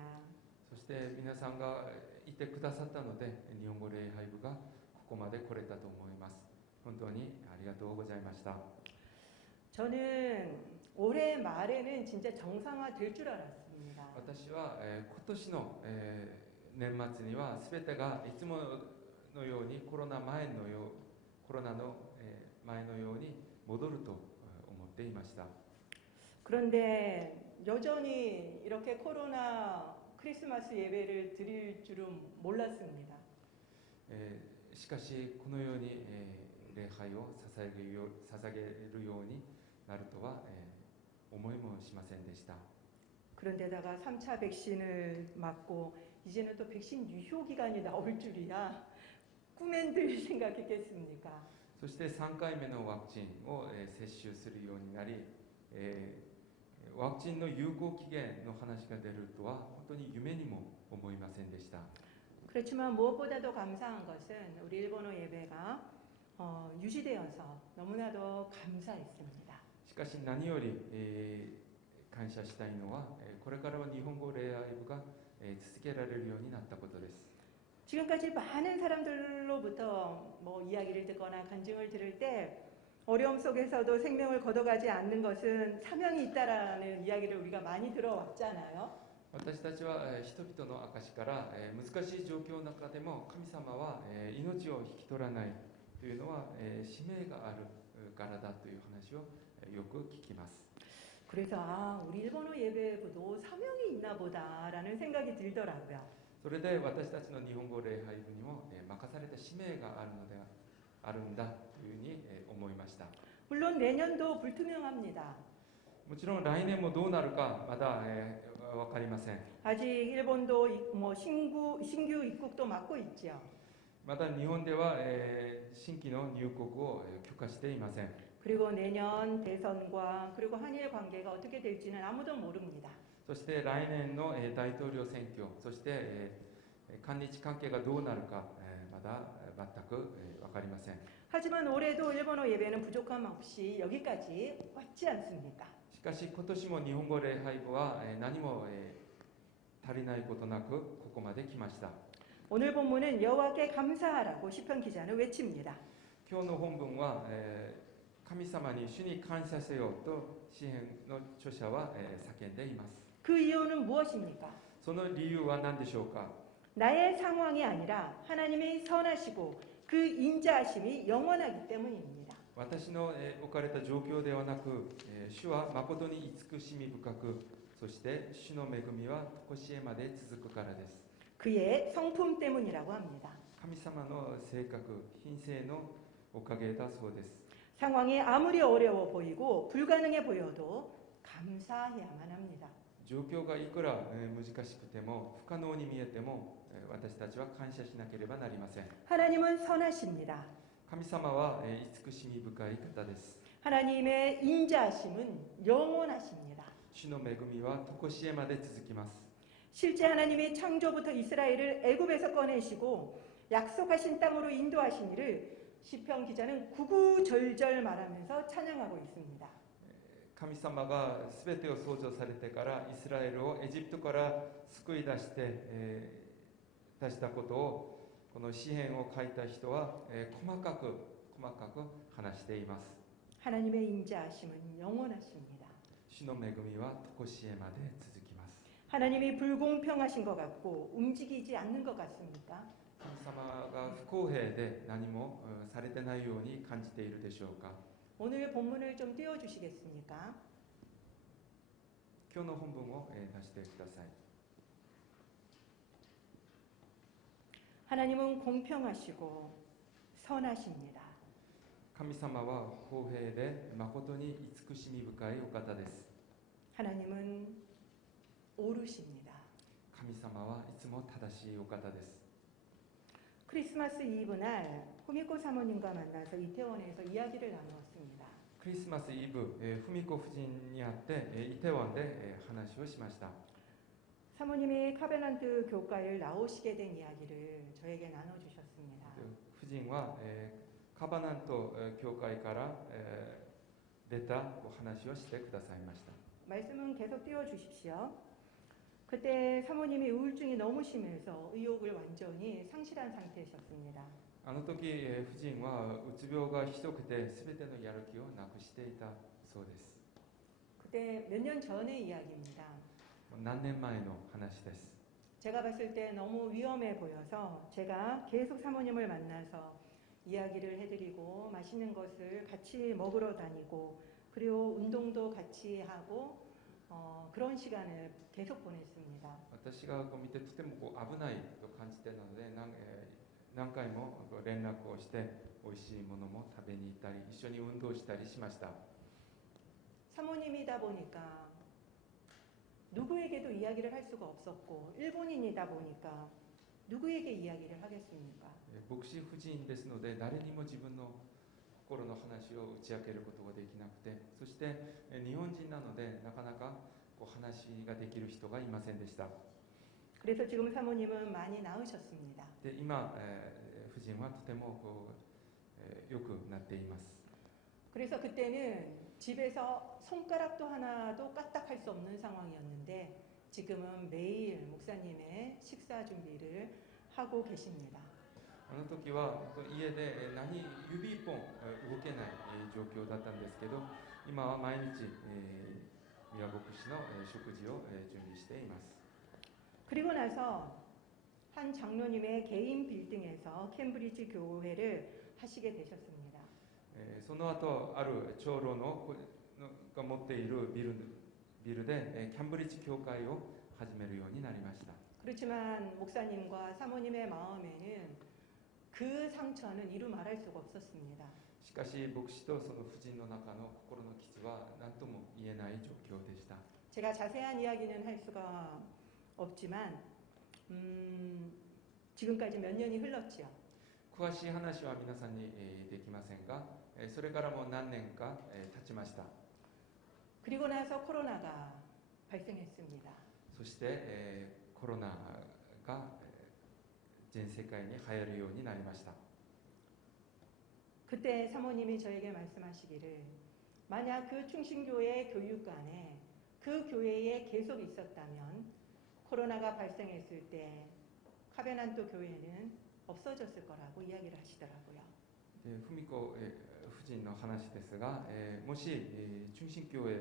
そして皆さんがいてくださったので日本語礼拝部がここまで来れたと思います。本当にありがとうございました。 저는 올해 말에는 진짜 정상화 될 줄 알았습니다. 私は、今年の、年末には全てがいつものようにコロナの、前のように戻ると思っていました。 그런데 여전히 이렇게 코로나 크리스마스 예배를 드릴 줄은 몰랐습니다. しかしこのように、礼拝を捧げるようになるとは、思いもしませんでした。 그런데다가 3차 백신을 맞고 이제는 또 백신 유효 기간이 나올 줄이야 꿈엔 들 생각했겠습니까? そして3回目のワクチンを、接種するようになり、ワクチンの有効期限の話が出るとは本当に夢にも思いませんでした。 그렇지만 무엇보다도 감사한 것은 우리 일본어 예배가 유지되어서 너무나도 감사했습니다. しかし何より、感謝したいのは、これからは日本語礼拝部が、続けられるようになったことです。 지금까지 많은 사람들로부터 뭐 이야기를 듣거나 간증을 들을 때 어려움 속에서도 생명을 걷어가지 않는 것은 사명이 있다라는 이야기를 우리가 많이 들어왔잖아요. 私たちは人々の証から難しい状況の中でも神様は命を引き取らないというのは使命があるからだという話をよく聞きます。 그래서 우리 일본어 예배부도 사명이 있나 보다라는 생각이 들더라고요. それで私たちの日本語礼拝部にも任された使命があるんだというふうに思いました。 물론 내년도 불투명합니다. もちろん来年もどうなるかまだ分かりません。 아직 일본도 뭐 신규 입국도 막고 있죠. まだ日本では新規の入国を許可していません。 그리고 내년 대선과 그리고 한일 관계가 어떻게 될지는 아무도 모릅니다. そして来年の大統領選挙、そして韓日関係がどうなるかまだ全く分かりません。 하지만 올해도 일본어 예배는 부족함 없이 여기까지 왔지 않습니까? しかし今年も日本語礼拝部は何も足りないことなくここまで来ました。 오늘 본문은 여호와께 감사하라고 시편 기자는 외칩니다. 今日の本文は神様に主に感謝せよと詩篇の著者は叫んでいます。 그 이유는 무엇입니까? その理由は何でしょうか。 나의 상황이 아니라 하나님이 선하시고 그 인자하심이 영원하기 때문입니다. 私の置かれた状況ではなく主は誠に慈しみ深く、そして主の恵みは常しえまで続くからです。 그의 성품 때문이라고 합니다. 神様の性格、品性のおかげだそうです。 상황이 아무리 어려워 보이고 불가능해 보여도 감사해야만 합니다. 状況がいくら難しくても不可能に見えても私たちは感謝しなければなりません。 하나님은 선하십니다. 神様は慈しみ深い方です。 하나님의 인자하심은 영원하십니다. 主の恵みは常しえまで続きます。 실제 하나님이 창조부터 이스라엘을 애굽에서 꺼내시고 약속하신 땅으로 인도하신 이를 시편 기자는 구구절절 말하면서 찬양하고 있습니다. 神様が全てを創造されてからイスラエルをエジプトから救い出して、出したことをこの詩篇を書いた人は、細かく話しています。 하나님의 인자하심은 영원하십니다. 主の恵みは常しえまで続きます。 하나님이 불공평하신 것 같고 움직이지 않는 것 같습니까? 神様が不公平で何もされてないように感じているでしょうか。 오늘 본문을 좀 띄워주시겠습니까? 今日の本文を出してください。 하나님은 공평하시고 선하십니다. 神様は公平で誠に慈しみ深いお方です。 하나님은 옳으십니다. 神様はいつも正しいお方です。 크리스마스 이브 날 후미코 사모님과 만나서 이태원에서 이야기를 나누었습니다. クリスマスイブ、文子夫人に会ってイテウォンで話をしました。 사모님이 카베란트 교과를 나오시게 된 이야기를 저에게 나눠주셨습니다. 夫人はカバナント教会から出たお話をしてくださいました。 말씀은 계속 띄워주십시오. 그때 사모님이 우울증이 너무 심해서 의욕을 완전히 상실한 상태이셨습니다. あの時夫人はうつ病がひどくて全てのやる気をなくしていたそうです。 그때 몇 년 전의 이야기입니다. 何年前の話です。 제가 봤을 때 너무 위험해 보여서 제가 계속 사모님을 만나서 이야기를 해드리고 맛있는 것을 같이 먹으러 다니고 그리고 운동도 같이 하고 그런 시간을 계속 보냈습니다. 私が見てとても危ないと感じていたので何回も連絡をして美味しいものも食べに行ったり一緒に運動したりしました。 사모님이다 보니까 누구에게도 이야기를 할 수가 없었고 일본인이다 보니까 누구에게 이야기를 하겠습니까? 牧師夫人ですので誰にも自分の心の話を打ち明けることができなくて、そして日本人なのでなかなか話ができる人がいませんでした。 그래서 지금 사모님은 많이 나으셨습니다. で今、夫人はとても良くなっています。 그래서 그때는 집에서 손가락도 하나도 까딱할 수 없는 상황이었는데 지금은 매일 목사님의 식사 준비를 하고 계십니다. あの時は家で指一本動けない状況だったんですけど、今は毎日宮牧師の食事を準備しています。 그리고 나서 한 장로님의 개인 빌딩에서 캠브리지 교회를 하시게 되셨습니다. その後ある長老のが持っているビルでキャンブリッジ教会を始めるようになりました。 그렇지만 목사님과 사모님의 마음에는 그 상처는 이루 말할 수가 없었습니다. しかし牧師とその夫人の中の心の傷は何とも言えない状況でした。 제가 자세한 이야기는 할 수가 없지만 지금까지 몇 년이 흘렀지요. 詳しい話は皆さんにできませんが、それからも何年か経ちました。 그리고 나서 코로나가 발생했습니다. そしてコロナが全世界に流行るようになりました。 그때 사모님이 저에게 말씀하시기를 만약 그 충신교회 교육관에 그 교회에 계속 있었다면 코로나가 발생했을 때 카베난토 교회는 없어졌을 거라고 이야기를 하시더라고요. 文子夫人の話ですが、もし中心教会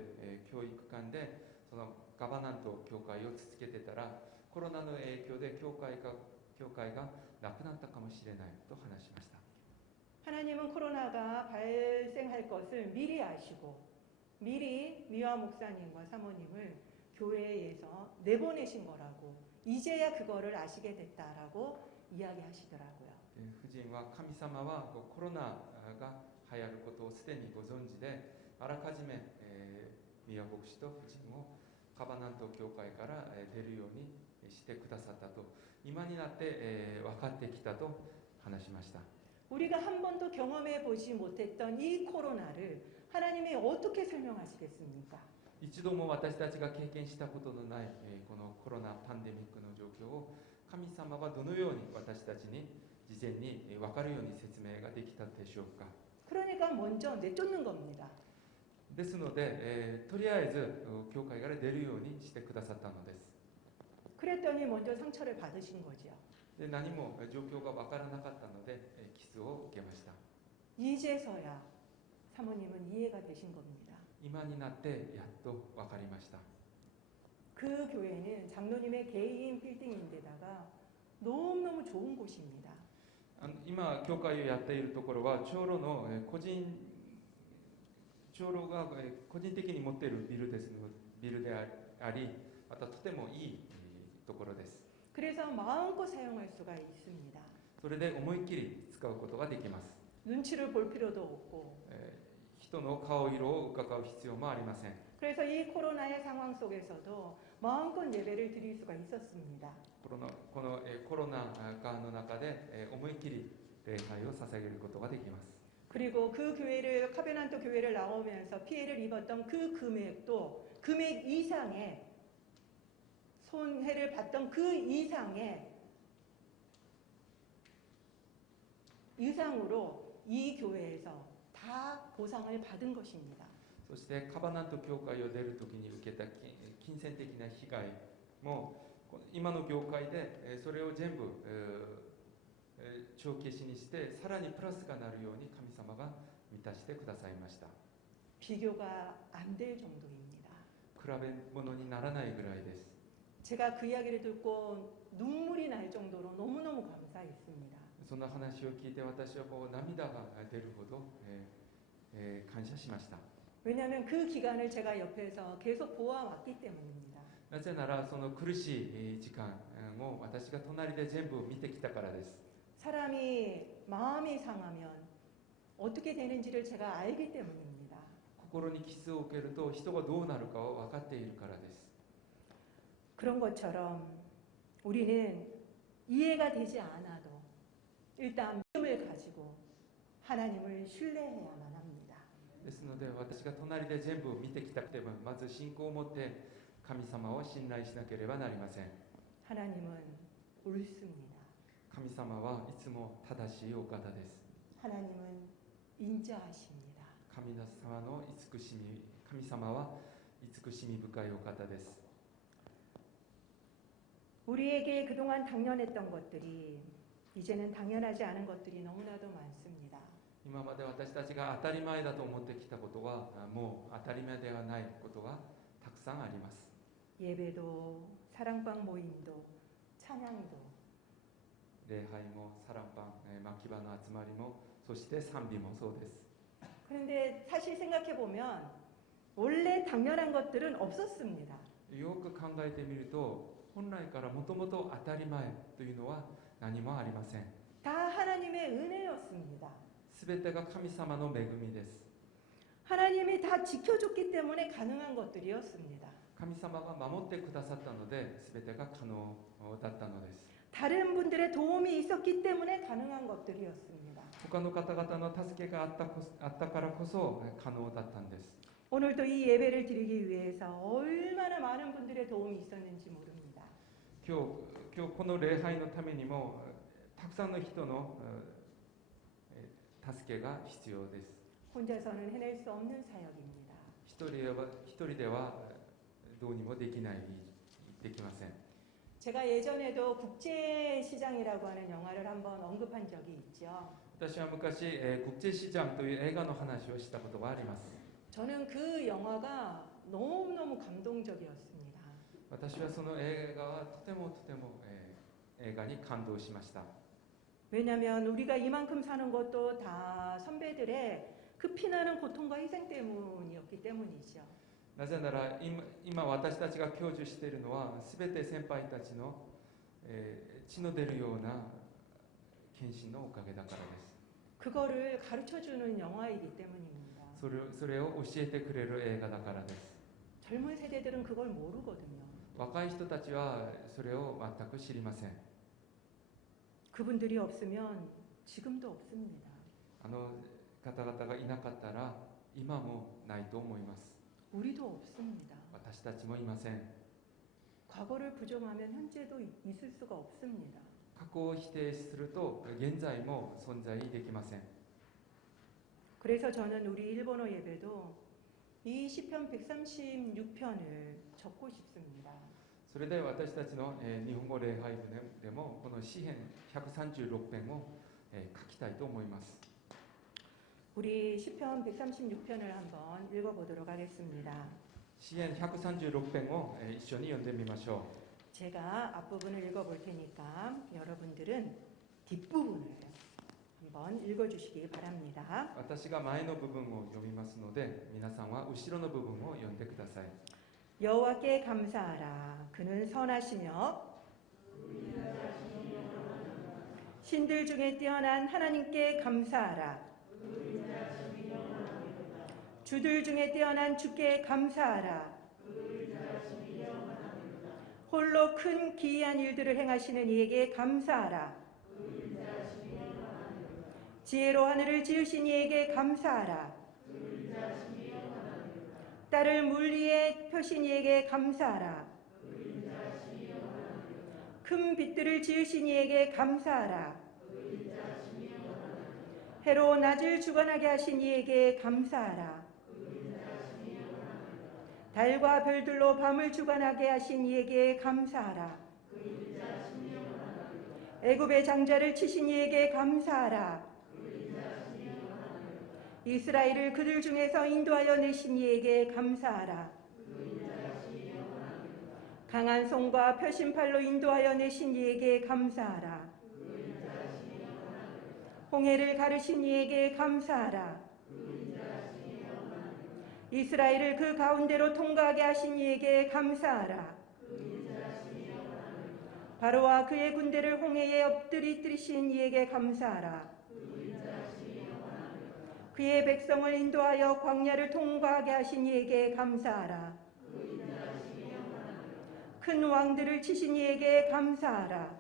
教育館でそのガバナント教会を続けてたらコロナの影響で教会がなくなったかもしれないと話しました。 하나님은 코로나가 발생할 것을 미리 아시고 미리 미화 목사님과 사모님을 교회에서 내보내신 거라고 이제야 그거를 아시게 됐다라고 이야기하시더라고요. 夫人は神様はコロナが流行ることをすでにご存知であらかじめ宮牧師と夫人をカバナント教会から出るようにしてくださったと今になって分かってきたと話しました。 우리가 한 번도 경험해 보지 못했던 이 코로나를 하나님이 어떻게 설명하시겠습니까? 一度も私たちが経験したことのないこのコロナパンデミックの状況を神様はどのように私たちに事前に分かるように説明ができたでしょうか。 그러니까 먼저 내쫓는 겁니다. ですので、とりあえず教会から出るようにしてくださったのです。 그랬더니 먼저 상처를 받으신 거죠. で何も状況が分からなかったので傷を受けました。 이제서야 사모님은 이해가 되신 겁니다. 今になってやっと分かりました。 그 교회는 장로님의 개인 빌딩인데다가 너무너무 좋은 곳입니다. 今教会をやっているところは長老の長老が個人的に持っているビルでありまたとてもいいところです。 그래서 마음껏 사용할 수가 있습니다. それで思いっきり使うことができます。 눈치를 볼 필요도 없고 人の顔色を伺う必要もありません。 그래서 이 코로나의 상황 속에서도 마음껏 예배를 드릴 수가 있었습니다. このコロナ禍の中で思いっきり礼拝を捧げることができます。 그리고 그 교회를 카베난토 교회를 나오면서 피해를 입었던 그 금액도 금액 이상의 손해를 봤던 그 이상으로 이 교회에서 다 보상을 받은 것입니다. そしてカバナント教会を出るときに受けた金銭的な被害も今の業界でそれを全部帳消しにしてさらにプラスがなるように神様が満たしてくださいました。 비교가 안 될 정도입니다. 比べ物にならないぐらいです。 제가 그 이야기를 듣고 눈물이 날 정도로 너무너무 감사했습니다. その話を聞いて私はこう涙が出るほど、感謝しました。 왜냐하면 그 기간을 제가 옆에서 계속 보아왔기 때문입니다. なぜならその苦しい時間を私が隣で全部見てきたからです。 사람이 마음이 상하면 어떻게 되는지를 제가 알기 때문입니다. 心に傷を受けると人がどうなるかを分かっているからです。 그런 것처럼 우리는 이해가 되지 않아도 일단 믿음을 가지고 하나님을 신뢰해야만 합니다. ですので私が隣で全部見てきたくてもまず信仰を持って神様を信頼しなければなりません。 하나님은 옳습니다. 神様はいつも正しいお方です。 하나님은 인자하십니다. 神様は慈しみ深いお方です。 우리에게 그동안 당연했던 것들이 이제는 당연하지 않은 것들이 너무나도 많습니다. 今まで私たちが当たり前だと思ってきたことはもう当たり前ではないことがたくさんあります。 예배도 사랑방 모임도 찬양도 礼拝もサランパン、牧場の集まりもそして賛美もそうです。 그런데 사실 생각해 보면 원래 당연한 것들은 없었습니다. よく考えてみると本来からもともと当たり前というのは何もありません。 다 하나님의 은혜였습니다. すべてが神様の恵みです。 하나님이 다 지켜줬기 때문에 가능한 것들이었습니다. 神様が守ってくださったので、すべてが可能だったのです。 다른 분들의 도움이 있었기 때문에 가능한 것들이었습니다. 他の方々の助けがあったからこそ可能だったんです。 오늘도 이 예배를 드리기 위해서 얼마나 많은 분들의 도움이 있었는지 모릅니다. 今日この礼拝のためにもたくさんの人の助けが必要です。 혼자서는 해낼 수 없는 사역입니다. 一人ではどうにもできません。 제가 예전에도 국제시장이라고 하는 영화를 한번 언급한 적이 있죠. 私は昔、国際市場という映画の話をしたことがあります。 저는 그 영화가 너무너무 감동적이었습니다. 私はその映画はとても、映画に感動しました。 왜냐하면 우리가 이만큼 사는 것도 다 선배들의 그 피나는 고통과 희생 때문이었기 때문이죠. なぜなら今私たちが享受しているのは全て先輩たちの、血の出るような献身のおかげだからです。 그거를 가르쳐주는 영화이기 때문입니다. それを教えてくれる映画だからです。 젊은 세대들은 그걸 모르거든요. 若い人たちはそれを全く知りません。 그분들이 없으면 지금도 없습니다. あの方々がいなかったら今もないと思います。 우리도 없습니다. 私たちもいません。 과거를 부정하면 현재도 있을 수가 없습니다. 過去を否定すると現在も存在できません。 그래서 저는 우리 일본어 예배도 이 시편 136편을 적고 싶습니다. それで私たちの、日本語礼拝部でもこの詩編136編を、書きたいと思います。 우리 시편 136편을 한번 읽어보도록 하겠습니다. 詩編136編を、一緒に読んでみましょ 제가 앞부분을 읽어볼 테니까 여러분들은 뒷부분을 한번 읽어주시기 바랍니다. う。私が前の部分を読みますので皆さんは後ろの部分を読んでください。 여호와께 감사하라. 그는 선하시며 신들 중에 뛰어난 하나님께 감사하라. 주들 중에 뛰어난 주께 감사하라. 홀로 큰 기이한 일들을 행하시는 이에게 감사하라. 지혜로 하늘을 지으신 이에게 감사하라. 딸을 물 위에 펴신 이에게 감사하라. 큰 빛들을 지으신 이에게 감사하라. 해로 낮을 주관하게 하신 이에게 감사하라. 달과 별들로 밤을 주관하게 하신 이에게 감사하라. 애굽의 장자를 치신 이에게 감사하라. 이스라엘을 그들 중에서 인도하여 내신 이에게 감사하라. 강한 손과 펴신 팔로 인도하여 내신 이에게 감사하라. 홍해를 가르신 이에게 감사하라. 이스라엘을 그 가운데로 통과하게 하신 이에게 감사하라. 바로와 그의 군대를 홍해에 엎드리신 이에게 감사하라. 그의 백성을 인도하여 광야를 통과하게 하신 이에게 감사하라. 큰 왕들을 치신 이에게 감사하라.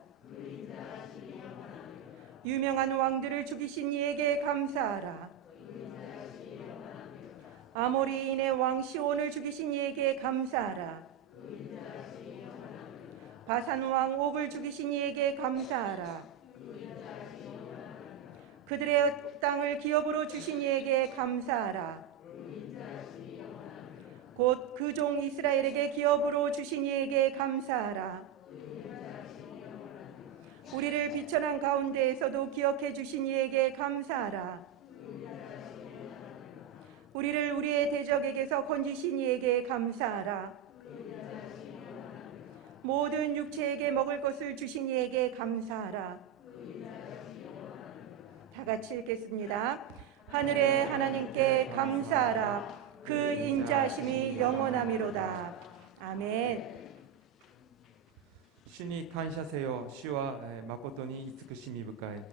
유명한 왕들을 죽이신 이에게 감사하라. 아모리인의 왕 시온을 죽이신 이에게 감사하라. 바산 왕 옥을 죽이신 이에게 감사하라. 그들의 땅을 기업으로 주신 이에게 감사하라. 곧 그 종 이스라엘에게 기업으로 주신 이에게 감사하라. 우리를 비천한 가운데에서도 기억해 주신 이에게 감사하라. 우리를 우리의 대적에게서 건지신 이에게 감사하라. 모든 육체에게 먹을 것을 주신 이에게 감사하라. 다 같이 읽겠습니다. 하늘의 하나님께 감사하라. 그 인자하심이 영원하미로다. 아멘. 主に感謝せよ。主は誠に慈しみ深い。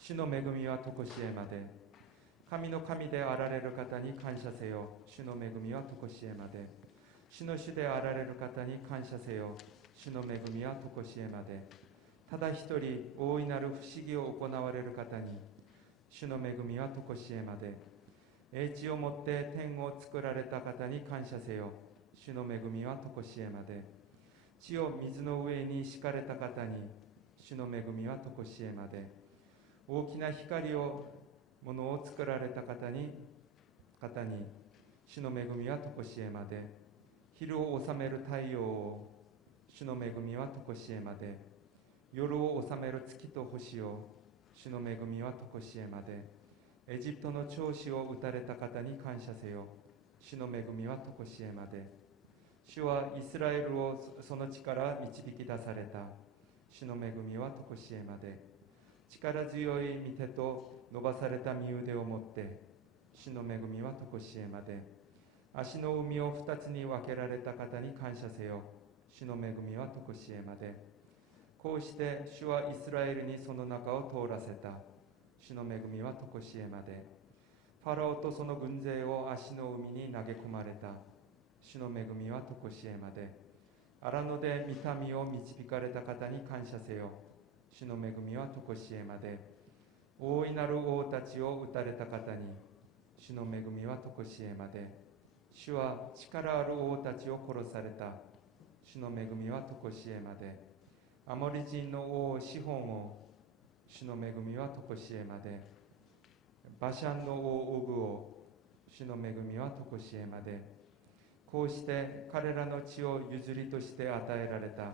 主の恵みは常しえまで。神の神であられる方に感謝せよ。主の恵みは常しえまで。主の主であられる方に感謝せよ。主の恵みは常しえまで。ただ一人大いなる不思議を行われる方に主の恵みは常しえまで。英知をもって天を作られた方に感謝せよ。主の恵みは常しえまで。地を水の上に敷かれた方に主の恵みは常しえまで。大きな光をものを作られた方に主の恵みはとこしえまで。昼を治める太陽を、主の恵みはとこしえまで。夜を治める月と星を、主の恵みはとこしえまで。エジプトの長子を打たれた方に感謝せよ。主の恵みはとこしえまで。主はイスラエルをその地から導き出された。主の恵みはとこしえまで。力強い御手と伸ばされた身腕を持って、主の恵みはとこしえまで。足の海を二つに分けられた方に感謝せよ。主の恵みはとこしえまで。こうして主はイスラエルにその中を通らせた。主の恵みはとこしえまで。ファラオとその軍勢を足の海に投げ込まれた。主の恵みはとこしえまで。荒野で御民を導かれた方に感謝せよ。主の恵みはとこしえまで。大いなる王たちを打たれた方に、主の恵みはとこしえまで。主は力ある王たちを殺された。主の恵みはとこしえまで。アモリ人の王シホンを、主の恵みはとこしえまで。バシャンの王オグを、主の恵みはとこしえまで。こうして彼らの地を譲りとして与えられた。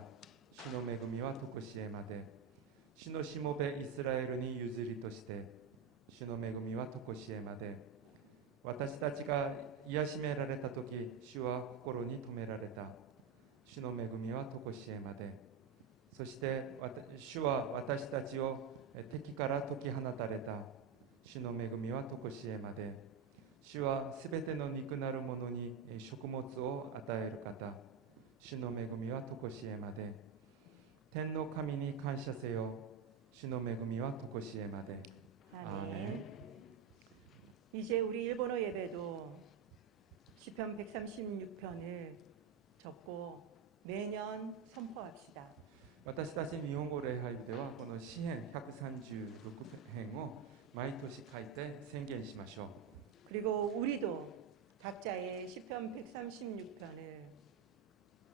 主の恵みはとこしえまで。主のしもべイスラエルに譲りとして、主の恵みはとこしえまで。私たちが癒しめられたとき、主は心に留められた。主の恵みはとこしえまで。そして主は私たちを敵から解き放たれた。主の恵みはとこしえまで。主はすべての肉なるものに食物を与える方。主の恵みはとこしえまで。天の神に感謝せよ。主の恵みはとこしえまで。 아멘. 이제 우리 일본어 예배도 시편 136편을 적고 매년 선포합시다. 私たち日本語礼拝ではこの詩編136編を毎年書いて宣言しましょう。 그리고 우리도 각자의 시편 136편을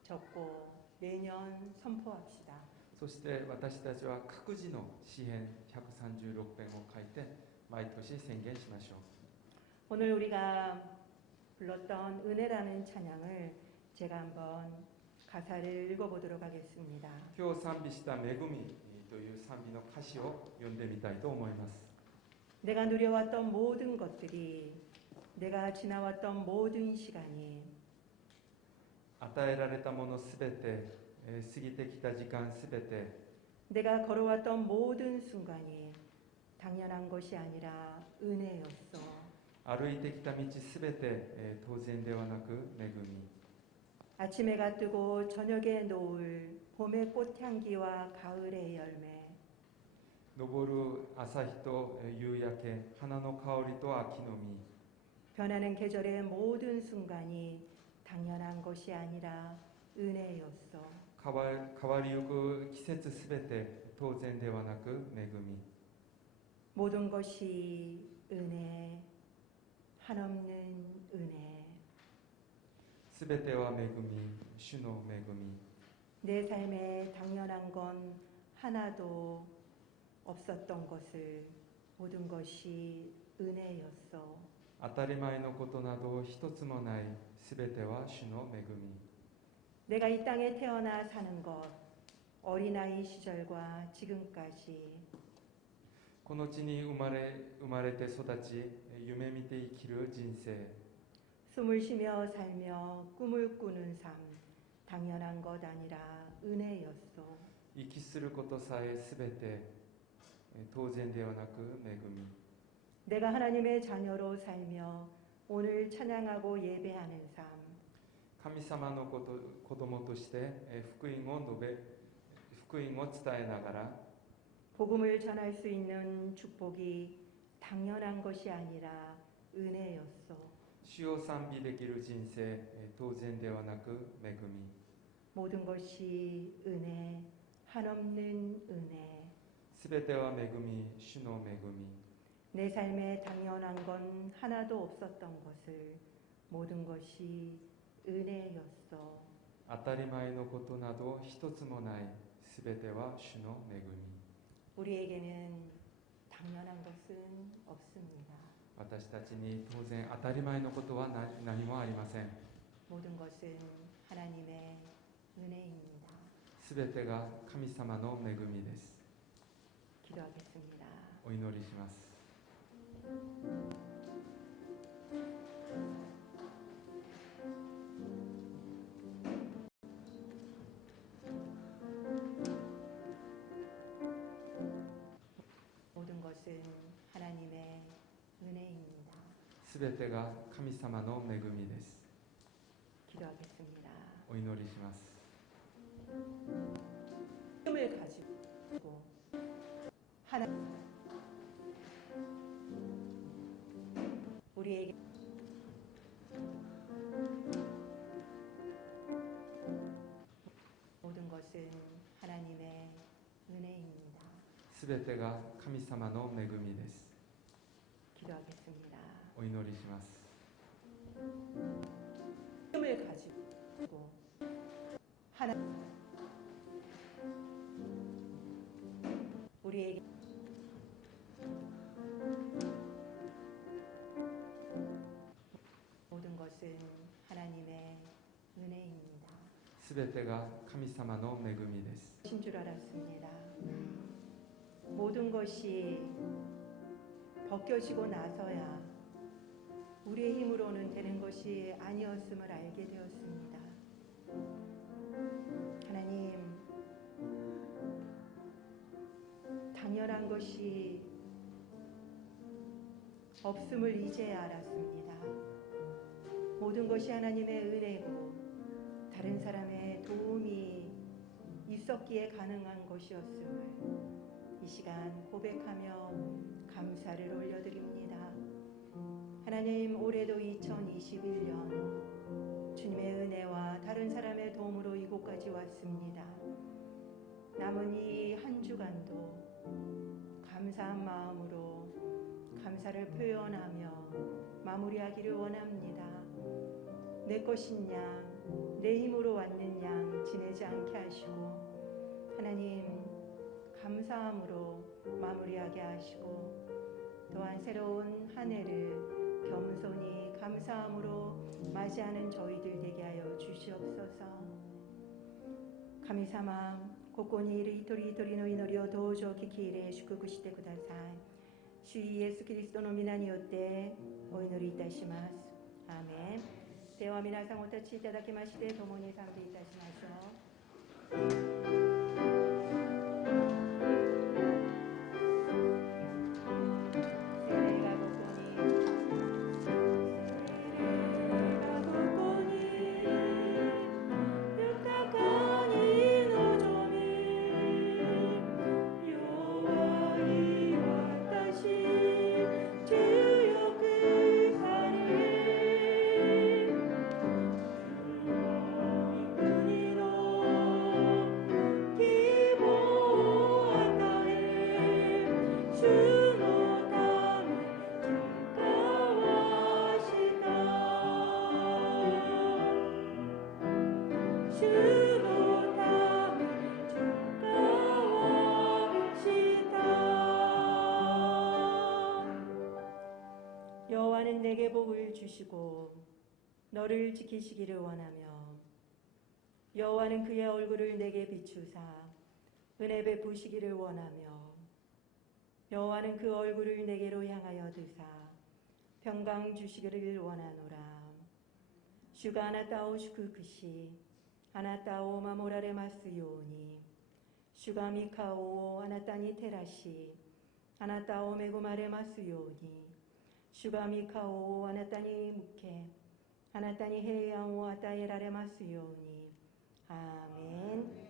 적고 매년 선포합시다. そして私たちは各自の詩編136編を書いて毎年宣言しましょう。 오늘 우리가 불렀던 은혜라는 찬양을 제가 한번 가사를 읽어보도록 하겠습니다. 今日賛美した恵みという賛美の歌詞を読んでみたいと思います。 내가 누려왔던 모든 것들이, 내가 지나왔던 모든 시간이 与えられたものすべて、過ぎてきた時間すべて、 내가 걸어왔던 모든 순간이 당연한 것이 아니라 은혜였어. 歩いてきた道すべて、当然ではなく恵み。 아침 해가 뜨고 저녁에 노을, 봄의 꽃향기와 가을의 열매. 昇る朝日と夕焼け、花の香りと秋の実。 변하는 계절의 모든 순간이 당연한 것이 아니라 은혜였어. 変わりゆく季節すべて当然ではなく恵み。 모든 것이 은혜, 한없는 은혜. すべては恵み、主の恵み。 내 삶에 당연한 건 하나도 없었던 것을 모든 것이 은혜였어. 当たり前のことなど一つもない、すべては主の恵み。 내가 이 땅에 태어나 사는 것, 어린아이 시절과 지금까지 この地に生まれて育ち、夢見て生きる人生。 숨을 쉬며 살며 꿈을 꾸는 삶, 당연한 것 아니라 은혜였어. 息することさえすべて当然ではなく恵み。 내가 하나님의 자녀로 살며 오늘 찬양하고 예배하는 삶, 神様の子供として福音を伝えながら 복음을 전할 수 있는 축복이 당연한 것이 아니라 은혜였어. 主を賛美できる人生、当然ではなく恵み。 모든 것이 은혜, 한없는 은혜. すべては恵み、主の恵み。 내 삶에 당연한 건 하나도 없었던 것을 모든 것이 은혜였어. 当たり前のことなど一つもない、すべては主の恵み。 우리에게는 당연한 것은 없습니다. 私たちに当然当たり前のことは何もありません。 모든 것은 하나님의 은혜입니다. すべてが神様の恵みです。 기도하겠습니다. お祈りします。 모든 것은 하나님의 은혜입니다. すべてが神様の恵みです。 기도하겠습니다. お祈りします。 힘을 가지고 하나 우리에게 모든 것은 하나님의 은혜입니다. すべてが神様の恵みです。 기도하겠습니다. お祈りします。 힘을 가지고 하나 우리에게 모든 것은 하나님의 은혜입니다. すべてが神様の恵みです。 신 줄 알았습니다. 모든 것이 벗겨지고 나서야 우리의 힘으로는 되는 것이 아니었음을 알게 되었습니다. 하나님, 당연한 것이 없음을 이제야 알았습니다. 모든 것이 하나님의 은혜고 다른 사람의 도움이 있었기에 가능한 것이었음을 이 시간 고백하며 감사를 올려드립니다. 하나님, 올해도 2021년 주님의 은혜와 다른 사람의 도움으로 이곳까지 왔습니다. 남은 이 한 주간도 감사한 마음으로 감사를 표현하며 마무리하기를 원합니다. 내 것인 양, 내 힘으로 왔는 양 지내지 않게 하시고 하나님 감사함으로 마무리하게 하시고 또한 새로운 한 해를 겸손히 감사함으로 맞이하는 저희들 되게 하여 주시옵소서. 神様、ここにいる一人一人の祈りをどうぞ聞き入れ祝福してください。主イエスキリストの皆によってお祈りいたします。アーメン。では皆さんお立ちいただきまして共に賛美いたしましょう。 여호와는 내게 복을 주시고 너를 지키시기를 원하며 여호와는 그의 얼굴을 내게 비추사 은혜 베푸시기를 원하며 여호와는 그 얼굴을 내게로 향하여 드사 평강 주시기를 원하노라. 주가 아나타오 슈크크시 아나타오 마모라레 마스요니 주가 미카오 아나타니 테라시 아나타오 메고마레 마스요니 주가 미카오 아나타니 무케 아나타니 헤이아오 아타에라레 마스요니 아멘.